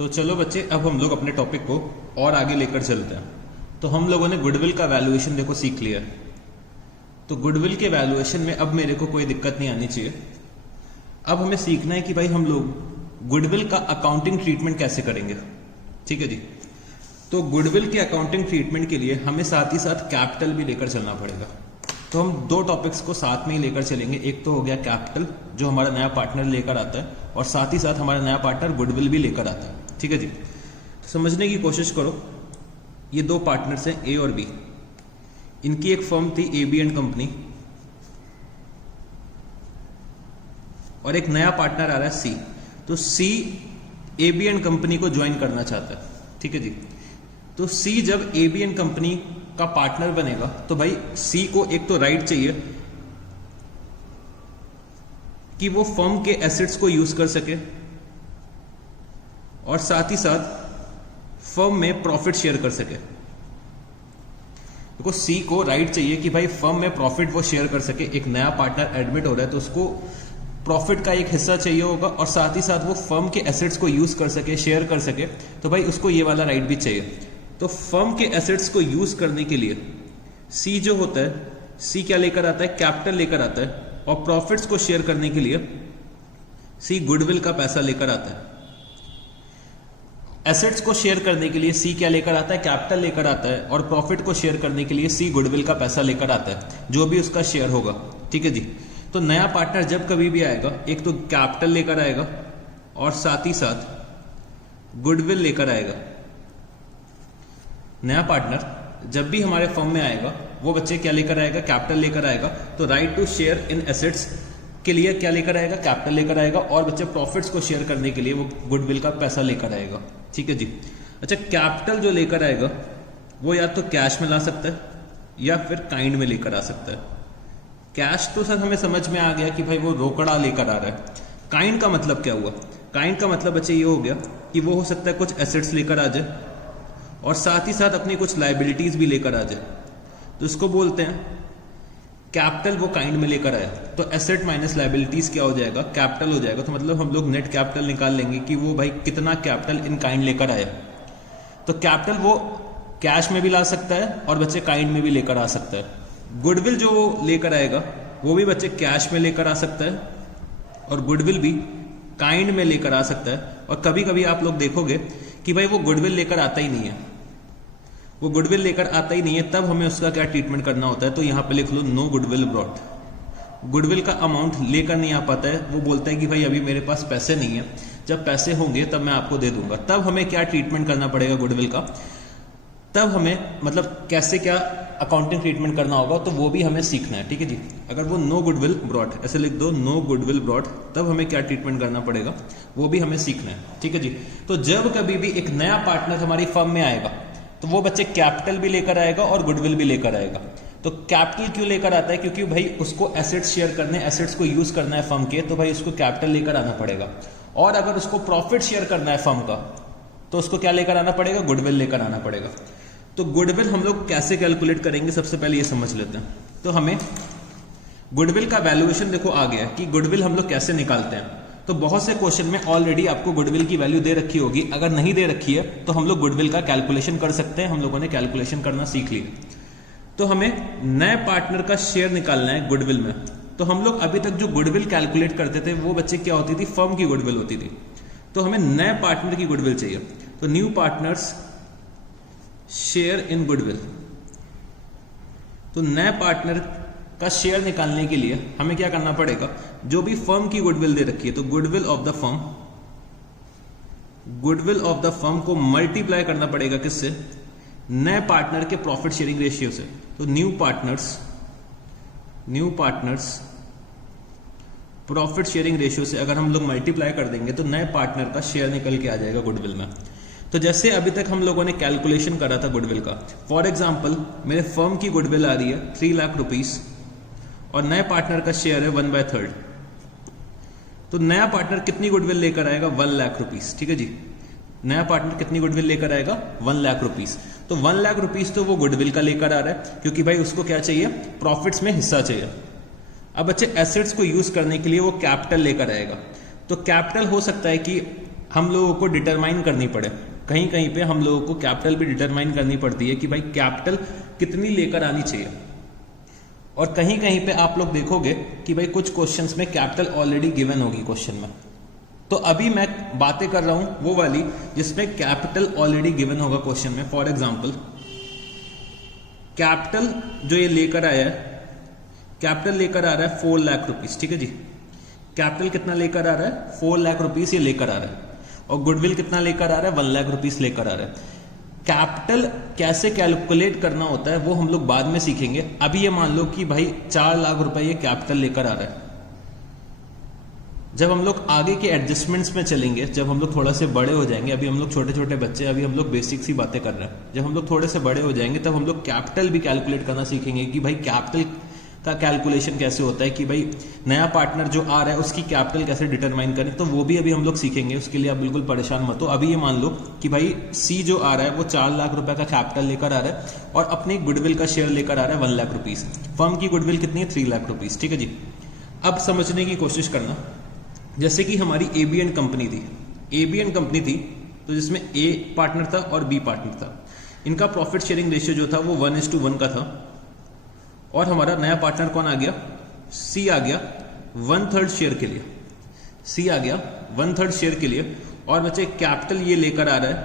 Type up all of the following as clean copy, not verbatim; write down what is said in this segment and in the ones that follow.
तो चलो बच्चे, अब हम लोग अपने टॉपिक को और आगे लेकर चलते हैं। तो हम लोगों ने गुडविल का वैल्यूएशन देखो सीख लिया। तो गुडविल के वैल्यूएशन में अब मेरे को कोई दिक्कत नहीं आनी चाहिए। अब हमें सीखना है कि भाई हम लोग गुडविल का अकाउंटिंग ट्रीटमेंट कैसे करेंगे। ठीक है जी। तो गुडविल के अकाउंटिंग ट्रीटमेंट के लिए हमें साथ ही साथ कैपिटल भी लेकर चलना पड़ेगा। तो हम दो टॉपिक्स को साथ में ही लेकर चलेंगे। एक तो हो गया कैपिटल जो हमारा नया पार्टनर लेकर आता है, और साथ ही साथ हमारा नया पार्टनर गुडविल भी लेकर आता है। ठीक है जी। तो समझने की कोशिश करो। ये दो पार्टनर्स हैं ए और बी। इनकी एक फर्म थी AB एंड कंपनी, और एक नया पार्टनर आ रहा है सी। तो सी AB एंड कंपनी को ज्वाइन करना चाहता है। ठीक है जी। तो सी जब AB एंड कंपनी का पार्टनर बनेगा तो भाई सी को एक तो राइट चाहिए कि वो फर्म के एसेट्स को यूज कर सके, और साथ ही साथ फर्म में प्रॉफिट शेयर कर सके। देखो सी को राइट चाहिए कि भाई फर्म में प्रॉफिट वो शेयर कर सके। एक नया पार्टनर एडमिट हो रहा है तो उसको प्रॉफिट का एक हिस्सा चाहिए होगा, और साथ ही साथ वो फर्म के एसेट्स को यूज कर सके, शेयर कर सके। तो भाई उसको ये वाला राइट भी चाहिए। तो फर्म के एसेट्स को यूज करने के लिए सी जो होता है, सी क्या लेकर आता है? कैपिटल लेकर आता है। और प्रॉफिट्स को शेयर करने के लिए सी गुडविल का पैसा लेकर आता है। एसेट्स को शेयर करने के लिए सी क्या लेकर आता है? कैपिटल लेकर आता है। और प्रॉफिट को शेयर करने के लिए सी गुडविल का पैसा लेकर आता है, जो भी उसका शेयर होगा। ठीक है जी। तो नया पार्टनर जब कभी भी आएगा, एक तो कैपिटल लेकर आएगा और साथ ही साथ गुडविल लेकर आएगा। नया पार्टनर जब भी हमारे फर्म में आएगा वो बच्चे क्या लेकर आएगा? कैपिटल लेकर आएगा। तो right to share in assets के लिए क्या लेकर आएगा? कैपिटल लेकर आएगा। और बच्चे प्रॉफिट्स को शेयर करने के लिए वो गुडविल का पैसा लेकर आएगा। ठीक है जी। अच्छा, कैपिटल जो लेकर आएगा वो या तो कैश में ला सकता है या फिर काइंड में लेकर आ सकता है। कैश तो सर हमें समझ में आ गया कि भाई वो रोकड़ा लेकर आ रहा है। काइंड का मतलब क्या हुआ? काइंड का मतलब बच्चे ये हो गया कि वो हो सकता है कुछ एसेट्स लेकर आ जाए और साथ ही साथ अपनी कुछ लाइबिलिटीज भी लेकर आ जाए। तो इसको बोलते हैं कैपिटल वो काइंड में लेकर आया। तो एसेट माइनस लाइबिलिटीज क्या हो जाएगा? कैपिटल हो जाएगा। तो मतलब हम लोग नेट कैपिटल निकाल लेंगे कि वो भाई कितना कैपिटल इन काइंड लेकर आया। तो कैपिटल वो कैश में भी ला सकता है और बच्चे काइंड में भी लेकर आ सकता है। गुडविल जो वो लेकर आएगा वो भी बच्चे कैश में लेकर आ सकता है और गुडविल भी काइंड में लेकर आ सकता है। और कभी कभी आप लोग देखोगे कि भाई वो गुडविल लेकर आता ही नहीं है, वो गुडविल लेकर आता ही नहीं है, तब हमें उसका क्या ट्रीटमेंट करना होता है? तो यहां पे लिख लो नो गुडविल ब्रॉट। गुडविल का अमाउंट लेकर नहीं आ पाता है, वो बोलता है कि भाई अभी मेरे पास पैसे नहीं है, जब पैसे होंगे तब मैं आपको दे दूंगा। तब हमें क्या ट्रीटमेंट करना पड़ेगा गुडविल का? तब हमें मतलब कैसे क्या अकाउंटिंग ट्रीटमेंट करना होगा, तो वो भी हमें सीखना है। ठीक है जी। अगर वो नो गुडविल ब्रॉट, ऐसे लिख दो नो गुडविल ब्रॉट, तब हमें क्या ट्रीटमेंट करना पड़ेगा वो भी हमें सीखना है। ठीक है जी। तो जब कभी भी एक नया पार्टनर हमारी फर्म में आएगा तो वो बच्चे कैपिटल भी लेकर आएगा और गुडविल भी लेकर आएगा। तो कैपिटल क्यों लेकर आता है? क्योंकि भाई उसको एसेट्स शेयर करने, एसेट्स को यूज करना है फर्म के, तो भाई उसको कैपिटल लेकर आना पड़ेगा। और अगर उसको प्रॉफिट शेयर करना है फर्म का तो उसको क्या लेकर आना पड़ेगा? गुडविल लेकर आना पड़ेगा। तो गुडविल हम लोग कैसे कैलकुलेट करेंगे, सबसे पहले ये समझ लेते हैं। तो हमें गुडविल का वैल्यूएशन देखो आ गया कि गुडविल हम लोग कैसे निकालते हैं। तो बहुत से क्वेश्चन में ऑलरेडी आपको गुडविल की वैल्यू दे रखी होगी। अगर नहीं दे रखी है तो हम लोग गुडविल का कैलकुलेशन कर सकते हैं। हम लोगों ने कैलकुलेशन करना सीख लिया। तो हमें नए पार्टनर का शेयर निकालना है गुडविल में। तो हम लोग अभी तक जो गुडविल कैलकुलेट करते थे वो बच्चे क्या होती थी? फर्म की गुडविल होती थी। तो हमें नए पार्टनर की गुडविल चाहिए। तो new partners share in goodwill. तो नए पार्टनर का शेयर निकालने के लिए हमें क्या करना पड़ेगा? जो भी फर्म की गुडविल दे रखी है तो goodwill of the firm, goodwill of the firm को मल्टीप्लाई करना पड़ेगा किससे? नए पार्टनर के प्रॉफिट शेयरिंग रेशियो से। तो new partners profit sharing ratio से अगर हम लोग मल्टीप्लाई कर देंगे तो नए पार्टनर का शेयर निकल के आ जाएगा गुडविल में। तो जैसे अभी तक हम लोगों ने कैलकुलेशन करा था गुडविल का, फॉर एग्जांपल मेरे फर्म की गुडविल आ रही है 3 लाख रुपीस और नए पार्टनर का शेयर है 1/3। तो नया पार्टनर कितनी गुडविल लेकर आएगा? 1 लाख रुपीस। ठीक है जी। नया पार्टनर कितनी गुडविल लेकर आएगा? 1 लाख रुपीस। तो 1 लाख रुपीस तो वो गुडविल का लेकर आ रहा है, क्योंकि भाई उसको क्या चाहिए? प्रॉफिट्स में हिस्सा चाहिए। अब बच्चे एसेट्स को यूज करने के लिए वो कैपिटल लेकर आएगा। तो कैपिटल हो सकता है कि हम लोगों को डिटरमाइन करनी पड़े, कहीं कहीं पे हम लोगों को कैपिटल भी डिटरमाइन करनी पड़ती है कि भाई कैपिटल कितनी लेकर आनी चाहिए। और कहीं कहीं पे आप लोग देखोगे कि भाई कुछ क्वेश्चंस में कैपिटल ऑलरेडी गिवन होगी क्वेश्चन में। तो अभी मैं बातें कर रहा हूं वो वाली जिसमें कैपिटल ऑलरेडी गिवन होगा क्वेश्चन में। फॉर एग्जांपल कैपिटल जो ये लेकर आया है, कैपिटल लेकर आ रहा है 4 लाख रुपीस, ठीक है जी। कैपिटल कितना लेकर आ रहा है? 4 लाख रुपीस ये लेकर आ रहा है। और गुडविल कितना लेकर आ रहा है? 1 लाख रुपीस लेकर आ रहा है। कैपिटल कैसे कैलकुलेट करना होता है वो हम लोग बाद में सीखेंगे। अभी ये मान लो कि भाई 4 लाख रुपए ये कैपिटल लेकर आ रहा है। जब हम लोग आगे के एडजस्टमेंट्स में चलेंगे, जब हम लोग थोड़ा से बड़े हो जाएंगे, अभी हम लोग छोटे छोटे बच्चे, अभी हम लोग बेसिक सी बातें कर रहे हैं, जब हम लोग थोड़े से बड़े हो जाएंगे तब हम लोग कैपिटल भी कैलकुलेट करना सीखेंगे कि भाई कैपिटल का कैलकुलेशन कैसे होता है, कि भाई नया पार्टनर जो आ रहा है उसकी कैपिटल कैसे डिटरमाइन करें। तो वो भी अभी हम लोग सीखेंगे, उसके लिए आप बिल्कुल परेशान मत हो। अभी ये मान लो कि भाई सी जो आ रहा है वो 4 लाख रुपए का कैपिटल लेकर आ रहा है और अपनी गुडविल का शेयर लेकर आ रहा है 1 लाख रुपीस। फर्म की गुडविल कितनी है? 3 लाख रुपीस, ठीक है जी। अब समझने की कोशिश करना, जैसे कि हमारी एबीएन कंपनी थी, एबीएन कंपनी थी तो जिसमें ए पार्टनर था और बी पार्टनर था। इनका प्रॉफिट शेयरिंग रेशियो जो था वो 1:1 का था। और हमारा नया पार्टनर कौन आ गया? सी आ गया 1/3 शेयर के लिए। सी आ गया 1/3 शेयर के लिए। और बच्चे कैपिटल ये लेकर आ रहा है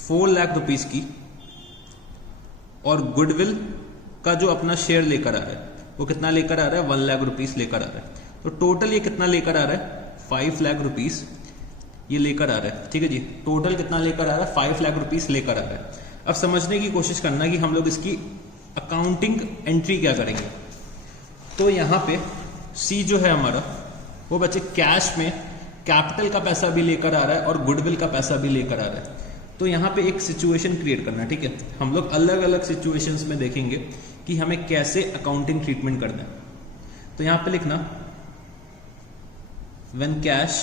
4 लाख रुपीस की, और गुडविल का जो अपना शेयर लेकर आ रहा है वो कितना लेकर आ रहा है? 1 लाख रुपीस लेकर आ रहा है। तो टोटल ये कितना लेकर आ रहा है? 5 लाख रुपीस ये लेकर आ रहा है, ठीक है जी। टोटल कितना लेकर आ रहा है? 5 लाख रुपीस लेकर आ रहा है। अब समझने की कोशिश करना कि हम लोग इसकी अकाउंटिंग एंट्री क्या करेंगे। तो यहां पे सी जो है हमारा वो बच्चे कैश में कैपिटल का पैसा भी लेकर आ रहा है और गुडविल का पैसा भी लेकर आ रहा है। तो यहां पे एक सिचुएशन क्रिएट करना, ठीक है। हम लोग अलग अलग सिचुएशंस में देखेंगे कि हमें कैसे अकाउंटिंग ट्रीटमेंट करना है। तो यहां पे लिखना when cash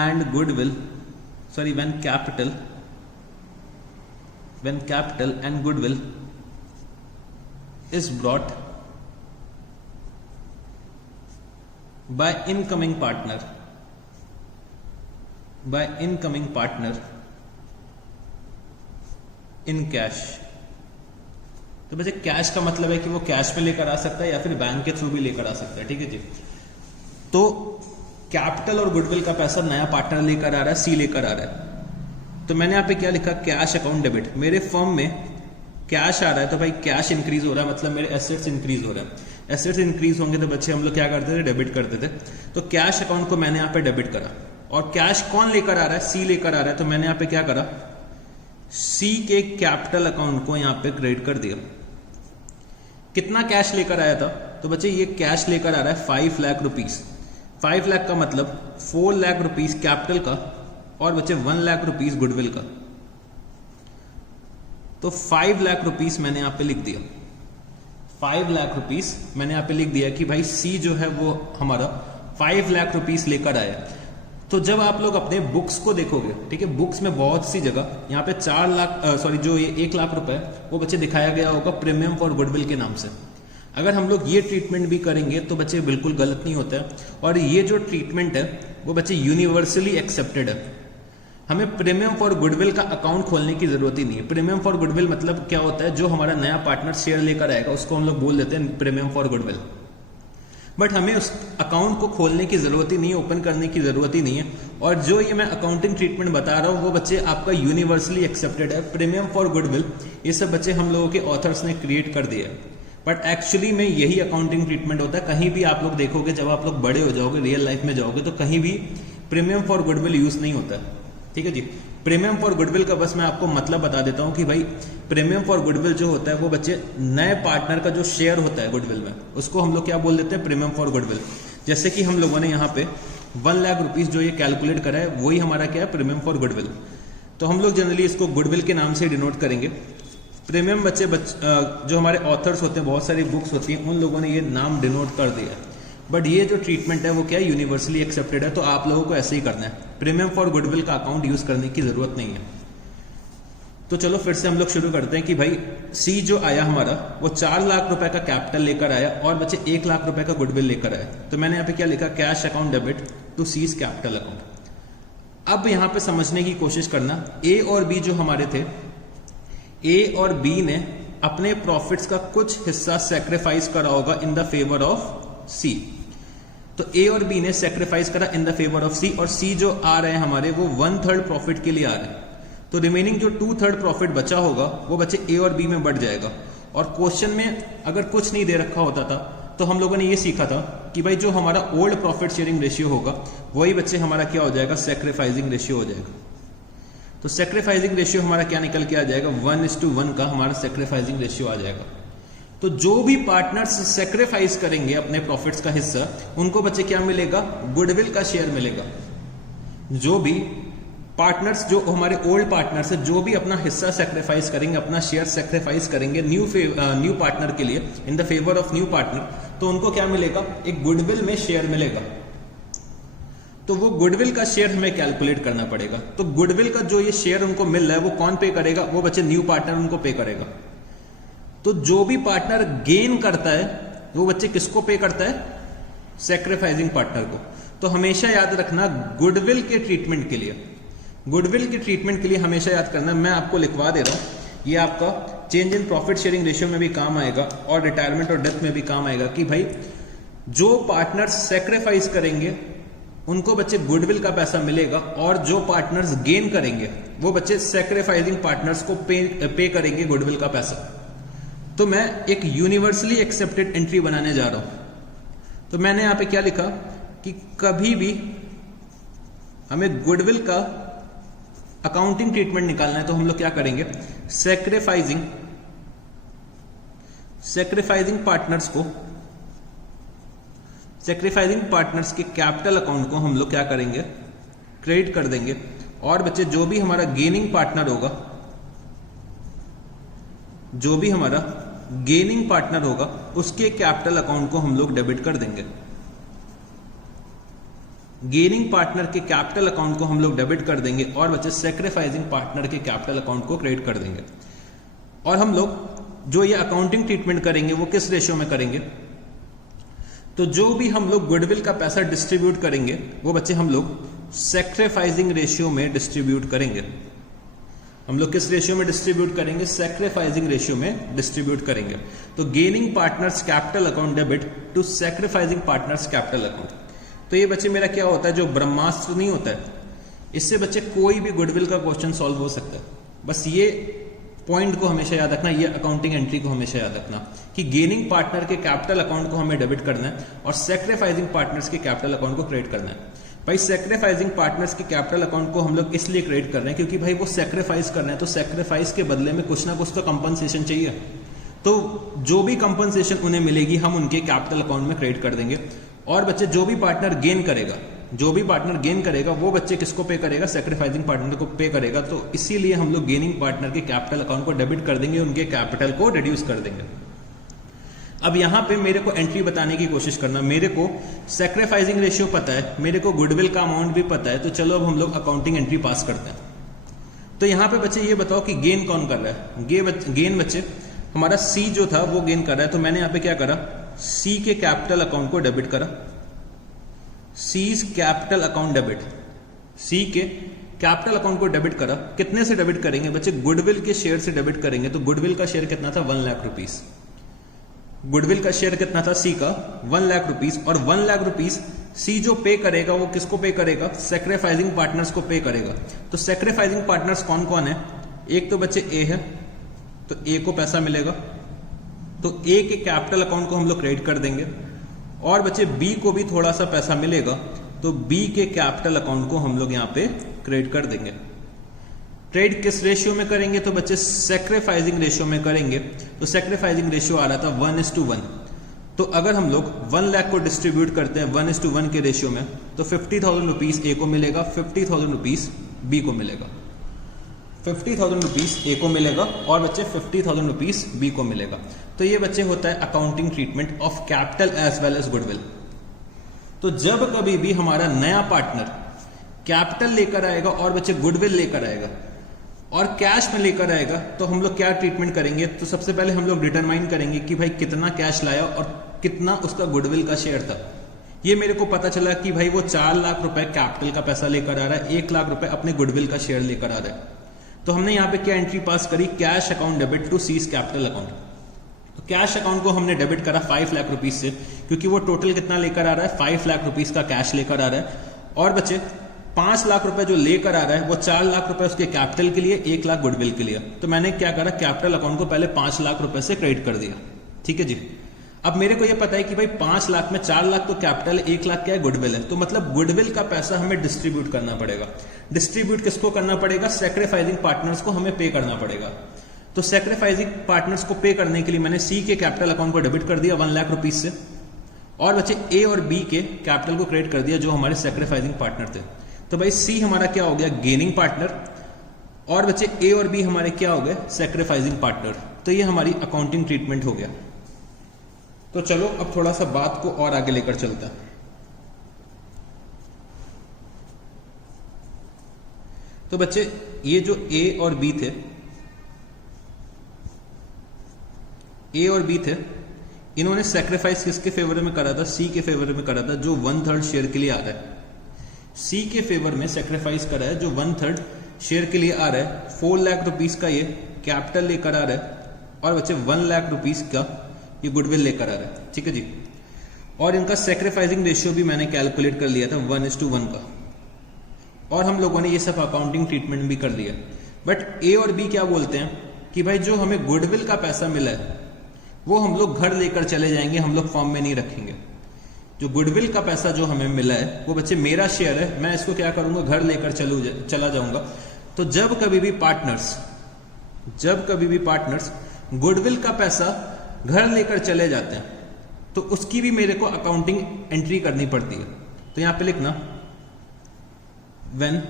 and goodwill, sorry, when capital and goodwill is brought by incoming partner in cash। तो वैसे कैश का मतलब है कि वो कैश में लेकर आ सकता है या फिर बैंक के थ्रू भी लेकर आ सकता है, ठीक है जी। तो कैपिटल और गुडविल का पैसा नया पार्टनर लेकर आ रहा है, सी लेकर आ रहा है। तो मैंने यहाँ पे क्या लिखा? Cash account debit. मेरे फर्म में कैश आ रहा है तो भाई कैश इंक्रीज हो रहा है, मतलब मेरे एसेट्स इंक्रीज हो रहे हैं। एसेट्स इंक्रीज होंगे तो बच्चे हम लोग क्या करते थे? डेबिट करते थे। तो कैश अकाउंट को मैंने यहाँ पे डेबिट करा। और कैश कौन लेकर आ रहा है? सी लेकर आ रहा है। तो मैंने यहाँ पे क्या करा? सी के कैपिटल अकाउंट को यहाँ पे क्रेडिट कर दिया। कितना कैश लेकर आया था? तो बच्चे ये कैश लेकर आ रहा है 5 लाख रुपीस। 5 लाख का मतलब 4 लाख रुपीस कैपिटल का और बच्चे 1 लाख रुपीस गुडविल का। तो 5 लाख रुपीस मैंने यहां पे लिख दिया। 5 लाख रुपीस मैंने यहां पे लिख दिया कि भाई सी जो है वो हमारा 5 लाख रुपीस लेकर आया। तो जब आप लोग अपने बुक्स को देखोगे, ठीक है, बुक्स में बहुत सी जगह यहाँ पे 4 लाख जो ये 1 लाख रुपए वो बच्चे दिखाया गया होगा प्रीमियम फॉर गुडविल के नाम से। अगर हम लोग ये ट्रीटमेंट भी करेंगे तो बच्चे बिल्कुल गलत नहीं होता है। और ये जो ट्रीटमेंट है वो बच्चे यूनिवर्सली एक्सेप्टेड है। हमें प्रीमियम फॉर गुडविल का अकाउंट खोलने की जरूरत ही नहीं है। प्रीमियम फॉर गुडविल मतलब क्या होता है? जो हमारा नया पार्टनर शेयर लेकर आएगा उसको हम लोग बोल देते हैं प्रीमियम फॉर गुडविल। बट हमें उस अकाउंट को खोलने की जरूरत ही नहीं है, ओपन करने की जरूरत ही नहीं है। और जो ये मैं अकाउंटिंग ट्रीटमेंट बता रहा हूँ वो बच्चे आपका यूनिवर्सली एक्सेप्टेड है। प्रीमियम फॉर गुडविल ये सब बच्चे हम लोगों के ऑथर्स ने क्रिएट कर दिया है। बट एक्चुअली में यही अकाउंटिंग ट्रीटमेंट होता है। कहीं भी आप लोग देखोगे, जब आप लोग बड़े हो जाओगे, रियल लाइफ में जाओगे, तो कहीं भी प्रीमियम फॉर गुडविल यूज नहीं होता है, ठीक है जी। प्रीमियम फॉर गुडविल का बस मैं आपको मतलब बता देता हूं कि भाई प्रीमियम फॉर गुडविल जो होता है वो बच्चे नए पार्टनर का जो शेयर होता है गुडविल में, उसको हम लोग क्या बोल देते हैं? Premium for goodwill. जैसे कि हम लोगों ने यहाँ पे 1 लाख रुपीस जो ये कैलकुलेट करा है वही हमारा क्या है? Premium for goodwill. तो हम लोग जनरली इसको गुडविल के नाम से डिनोट करेंगे। प्रीमियम बच्चे जो हमारे ऑथर्स होते हैं, बहुत सारी बुक्स होती हैं, उन लोगों ने ये नाम डिनोट कर दिया है। बट ये जो ट्रीटमेंट है वो क्या है? यूनिवर्सली एक्सेप्टेड है। तो आप लोगों को ऐसे ही करना है। प्रीमियम फॉर गुडविल का अकाउंट यूज करने की जरूरत नहीं है। तो चलो फिर से हम लोग शुरू करते हैं कि भाई सी जो आया हमारा वो 4 लाख रुपए का कैपिटल लेकर आया और बच्चे 1 लाख रुपए का गुडविल लेकर आया। तो मैंने यहाँ पे क्या लिखा, cash account debit to C's capital account. अब यहां पे समझने की कोशिश करना, ए और बी जो हमारे थे, ए और बी ने अपने प्रॉफिट्स का कुछ हिस्सा सेक्रीफाइस करा होगा इन द फेवर ऑफ सी। तो ए और बी ने सेक्रीफाइस करा इन द फेवर ऑफ सी, और सी जो आ रहे हैं हमारे वो 1/3 प्रॉफिट के लिए आ रहे हैं। तो रिमेनिंग जो 2/3 प्रॉफिट बचा होगा वो बच्चे ए और बी में बढ़ जाएगा। और क्वेश्चन में अगर कुछ नहीं दे रखा होता था तो हम लोगों ने ये सीखा था कि भाई जो हमारा ओल्ड प्रॉफिट शेयरिंग रेशियो होगा वही बच्चे हमारा क्या हो जाएगा, सेक्रीफाइसिंग रेशियो हो जाएगा। तो सेक्रीफाइसिंग रेशियो हमारा क्या निकल के आ जाएगा, 1:1 का हमारा सेक्रीफाइसिंग रेशियो आ जाएगा। तो जो भी पार्टनर्स सेक्रीफाइस करेंगे अपने प्रॉफिट्स का हिस्सा, उनको बच्चे क्या मिलेगा, गुडविल का शेयर मिलेगा। जो भी पार्टनर्स, जो हमारे ओल्ड पार्टनर्स है, जो भी अपना हिस्सा सेक्रीफाइस करेंगे, अपना शेयर सेक्रीफाइस करेंगे न्यू पार्टनर के लिए, इन the favour of new partner, तो उनको क्या मिलेगा, एक गुडविल में शेयर मिलेगा। तो वो गुडविल का शेयर हमें कैलकुलेट करना पड़ेगा। तो गुडविल का जो ये शेयर उनको मिल रहा है वो कौन पे करेगा, वो बच्चे न्यू पार्टनर उनको पे करेगा। तो जो भी पार्टनर गेन करता है वो बच्चे किसको पे करता है, सेक्रीफाइसिंग पार्टनर को। तो हमेशा याद रखना, गुडविल के ट्रीटमेंट के लिए, गुडविल के ट्रीटमेंट के लिए हमेशा याद करना, मैं आपको लिखवा दे रहा हूं, ये आपका change in profit sharing ratio में भी काम आएगा और रिटायरमेंट और डेथ में भी काम आएगा कि भाई जो पार्टनर्स सेक्रीफाइस करेंगे उनको बच्चे गुडविल का पैसा मिलेगा, और जो पार्टनर्स गेन करेंगे वो बच्चे सेक्रीफाइसिंग पार्टनर्स को पे करेंगे गुडविल का पैसा। तो मैं एक यूनिवर्सली एक्सेप्टेड एंट्री बनाने जा रहा हूं। तो मैंने यहां पे क्या लिखा कि कभी भी हमें गुडविल का अकाउंटिंग ट्रीटमेंट निकालना है तो हम लोग क्या करेंगे, सेक्रीफाइसिंग पार्टनर्स के कैपिटल अकाउंट को हम लोग क्या करेंगे, क्रेडिट कर देंगे। और बच्चे जो भी हमारा गेनिंग पार्टनर होगा, जो भी हमारा गेनिंग पार्टनर होगा उसके कैपिटल अकाउंट को हम लोग डेबिट कर देंगे। गेनिंग पार्टनर के कैपिटल अकाउंट को हम लोग डेबिट कर देंगे और बच्चे सेक्रीफाइसिंग पार्टनर के कैपिटल अकाउंट को क्रेडिट कर देंगे। और हम लोग जो ये अकाउंटिंग ट्रीटमेंट करेंगे वो किस रेशियो में करेंगे, तो जो भी हम लोग गुडविल का पैसा डिस्ट्रीब्यूट करेंगे वो बच्चे हम लोग सेक्रीफाइसिंग रेशियो में डिस्ट्रीब्यूट करेंगे। हम लोग किस रेशियो में डिस्ट्रीब्यूट करेंगे, सेक्रीफाइसिंग रेशियो में डिस्ट्रीब्यूट करेंगे। तो gaining partners capital account debit to sacrificing partners capital account. तो ये बच्चे मेरा क्या होता है, जो ब्रह्मास्त्र नहीं होता है, इससे बच्चे कोई भी गुडविल का क्वेश्चन सॉल्व हो सकता है। बस ये पॉइंट को हमेशा याद रखना, ये अकाउंटिंग एंट्री को हमेशा याद रखना कि गेनिंग पार्टनर के कैपिटल अकाउंट को हमें डेबिट करना है और सेक्रीफाइसिंग पार्टनर्स के कैपिटल अकाउंट को क्रेडिट करना है। भाई सेक्रीफाइसिंग पार्टनर्स के कैपिटल अकाउंट को हम लोग इसलिए क्रेडिट कर रहे हैं क्योंकि भाई वो सेक्रीफाइस कर रहे हैं, तो सेक्रीफाइस के बदले में कुछ ना कुछ तो कंपनसेशन चाहिए। तो जो भी कंपनसेशन उन्हें मिलेगी हम उनके कैपिटल अकाउंट में क्रेडिट कर देंगे। और बच्चे जो भी पार्टनर गेन करेगा, वो बच्चे किसको पे करेगा, सेक्रीफाइसिंग पार्टनर को पे करेगा। तो इसीलिए हम लोग गेनिंग पार्टनर के कैपिटल अकाउंट को डेबिट कर देंगे, उनके कैपिटल को रिड्यूस कर देंगे। अब यहां पे मेरे को एंट्री बताने की कोशिश करना, मेरे को सेक्रीफाइसिंग रेशियो पता है, मेरे को गुडविल का अमाउंट भी पता है, तो चलो अब हम लोग अकाउंटिंग एंट्री पास करते हैं। तो यहां पे बच्चे ये बताओ कि गेन कौन कर रहा है, गेन बच्चे हमारा सी जो था वो गेन कर रहा है। तो मैंने यहां पे क्या करा, सी के कैपिटल अकाउंट को डेबिट करा, सीज कैपिटल अकाउंट डेबिट, सी के कैपिटल अकाउंट को डेबिट करा। कितने से डेबिट करेंगे बच्चे, गुडविल के शेयर से डेबिट करेंगे। तो गुडविल का शेयर कितना था, 1 लाख रुपीस। गुडविल का शेयर कितना था सी का, 1 लाख रुपीस। और 1 लाख रुपीस सी जो पे करेगा वो किसको पे करेगा, सेक्रीफाइसिंग पार्टनर्स को पे करेगा। तो सेक्रीफाइसिंग पार्टनर्स कौन कौन है, एक तो बच्चे ए है, तो ए को पैसा मिलेगा, तो ए के कैपिटल अकाउंट को हम लोग क्रेडिट कर देंगे। और बच्चे बी को भी थोड़ा सा पैसा मिलेगा, तो बी के कैपिटल अकाउंट को हम लोग यहां पे क्रेडिट कर देंगे। ट्रेड किस रेशियो में करेंगे, तो बच्चे सेक्रीफाइसिंग रेशियो में करेंगे। तो सेक्रीफाइसिंग रेशियो आ रहा था 1:1। तो अगर हम लोग 1 लाख को डिस्ट्रीब्यूट करते हैं 1:1 के रेशियो में, तो 50,000 रुपीज ए को मिलेगा, 50,000 रुपीज बी को मिलेगा। 50,000 रुपीज ए को मिलेगा और बच्चे 50,000 रुपीज बी को मिलेगा। तो ये बच्चे होता है accounting treatment of capital as well as goodwill. तो जब कभी भी हमारा नया पार्टनर कैपिटल लेकर आएगा और बच्चे गुडविल लेकर आएगा, और कैश में लेकर आएगा तो हम लोग क्या ट्रीटमेंट करेंगे, तो सबसे पहले हम लोग डिटरमाइन करेंगे कि भाई कितना कैश लाया और कितना उसका गुडविल का शेयर था। ये मेरे को पता चला कि भाई वो 4 लाख रुपए कैपिटल का पैसा लेकर आ रहा है, 1 लाख रुपए अपने गुडविल का शेयर लेकर आ रहा है। तो हमने यहाँ पे क्या एंट्री पास करी, cash account debit to C's capital account. तो कैश अकाउंट को हमने डेबिट करा 5 लाख रुपीज से, क्योंकि वो टोटल कितना लेकर आ रहा है, 5 लाख रुपीज का कैश लेकर आ रहा है। और बच्चे 5 लाख रुपए जो लेकर आ रहा है वो 4 लाख रुपए उसके कैपिटल के लिए, 1 लाख गुडविल के लिए। तो मैंने क्या करा, कैपिटल अकाउंट को पहले 5 लाख रुपए से क्रेडिट कर दिया। ठीक है जी। अब मेरे को ये पता है कि भाई 5 लाख में 4 लाख तो कैपिटल, 1 लाख क्या है, गुडविल है। तो मतलब गुडविल का पैसा हमें डिस्ट्रीब्यूट करना पड़ेगा। डिस्ट्रीब्यूट किसको करना पड़ेगा, सैक्रिफाइसिंग पार्टनर्स को हमें पे करना पड़ेगा। तो सैक्रिफाइसिंग पार्टनर्स को पे करने के लिए मैंने सी के कैपिटल अकाउंट को डेबिट कर दिया 1 लाख रुपीज से, और बच्चे ए और बी के कैपिटल को क्रेडिट कर दिया जो हमारे सैक्रिफाइसिंग पार्टनर थे। तो भाई सी हमारा क्या हो गया, गेनिंग पार्टनर, और बच्चे ए और बी हमारे क्या हो गए, सैक्रिफाइसिंग पार्टनर। तो ये हमारी अकाउंटिंग ट्रीटमेंट हो गया। तो चलो अब थोड़ा सा बात को और आगे लेकर चलता है। तो बच्चे ये जो ए और बी थे, ए और बी थे, इन्होंने सैक्रिफाइस किसके फेवर में करा था, सी के फेवर में करा था जो 1/3 शेयर के लिए आ रहा है। सी के फेवर में सैक्रिफाइस करा है जो 1/3 शेयर के लिए आ रहा है। 4 लाख रुपीस का ये कैपिटल लेकर आ रहा है, और बच्चे 1 लाख रुपीस का ये गुडविल लेकर आ रहा है। ठीक है जी। और इनका सैक्रिफाइसिंग रेशियो भी मैंने कैलकुलेट कर लिया था 1:1 का, और हम लोगों ने ये सब अकाउंटिंग ट्रीटमेंट भी कर लिया। बट ए और बी क्या बोलते हैं कि भाई जो हमें गुडविल का पैसा मिला है वो हम लोग घर लेकर चले जाएंगे, हम लोग फॉर्म में नहीं रखेंगे। जो गुडविल का पैसा जो हमें मिला है वो बच्चे मेरा शेयर है, मैं इसको क्या करूंगा, घर लेकर चला जाऊंगा। तो जब कभी भी पार्टनर्स गुडविल का पैसा घर लेकर चले जाते हैं तो उसकी भी मेरे को अकाउंटिंग एंट्री करनी पड़ती है। तो यहां पे लिखना, when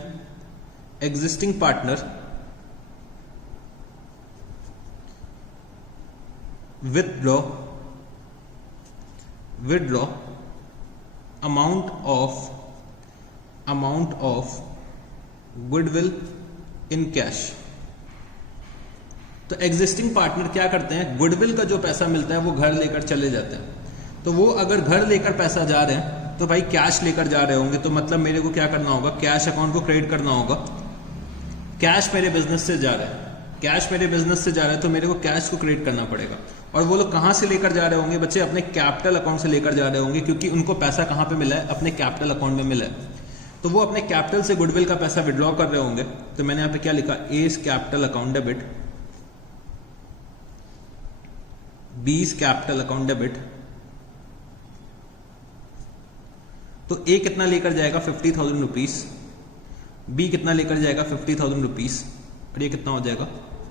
existing partner withdraw amount of goodwill in cash। तो एग्जिस्टिंग पार्टनर क्या करते हैं, गुडविल का जो पैसा मिलता है वो घर लेकर चले जाते हैं। तो वो अगर घर लेकर पैसा जा रहे हैं तो भाई कैश लेकर जा रहे होंगे, तो मतलब मेरे को क्या करना होगा, कैश अकाउंट को क्रेडिट करना होगा। कैश मेरे बिजनेस से जा रहा है, तो मेरे को कैश को क्रेडिट करना पड़ेगा। और वो लोग कहां से लेकर जा रहे होंगे बच्चे, अपने कैपिटल अकाउंट से लेकर जा रहे होंगे, क्योंकि उनको पैसा कहां पे मिला है, अपने कैपिटल अकाउंट में मिला है। तो वो अपने कैपिटल से गुडविल का पैसा विड्रॉ कर रहे होंगे। तो मैंने यहां पे क्या लिखा, A's capital account debit, B's capital account debit. तो ए कितना लेकर जाएगा, 50,000 रुपीज, बी कितना लेकर जाएगा, 50,000 रुपीज, और ये कितना हो जाएगा,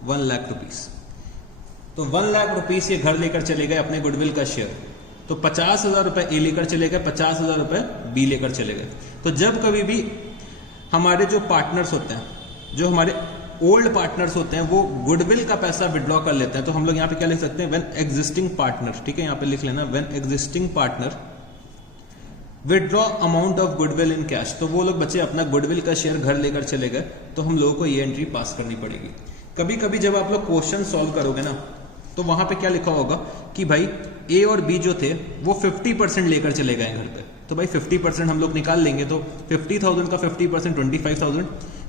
1 लाख रुपीज। तो 1 लाख रुपीस ये घर लेकर चले गए अपने गुडविल का शेयर। तो 50,000 रुपए ए लेकर चले गए, 50,000 रुपए बी लेकर चले गए। तो जब कभी भी हमारे जो पार्टनर्स होते हैं, जो हमारे ओल्ड पार्टनर्स होते हैं, वो गुडविल का पैसा विड्रॉ कर लेते हैं, तो हम लोग यहाँ पे क्या लिख सकते हैं, व्हेन एग्जिस्टिंग पार्टनर, ठीक है, यहाँ पे लिख लेना, when existing partner withdraw amount of goodwill in cash. तो वो लोग बच्चे अपना गुडविल का शेयर घर लेकर चले गए, तो हम लोगों को ये एंट्री पास करनी पड़ेगी। कभी कभी जब आप लोग क्वेश्चन सॉल्व करोगे ना, तो वहां पे क्या लिखा होगा कि भाई ए और बी जो थे वो 50% लेकर चले गए घर पे। तो भाई 50% हम लोग निकाल लेंगे, तो 50,000 का 50% 25,000,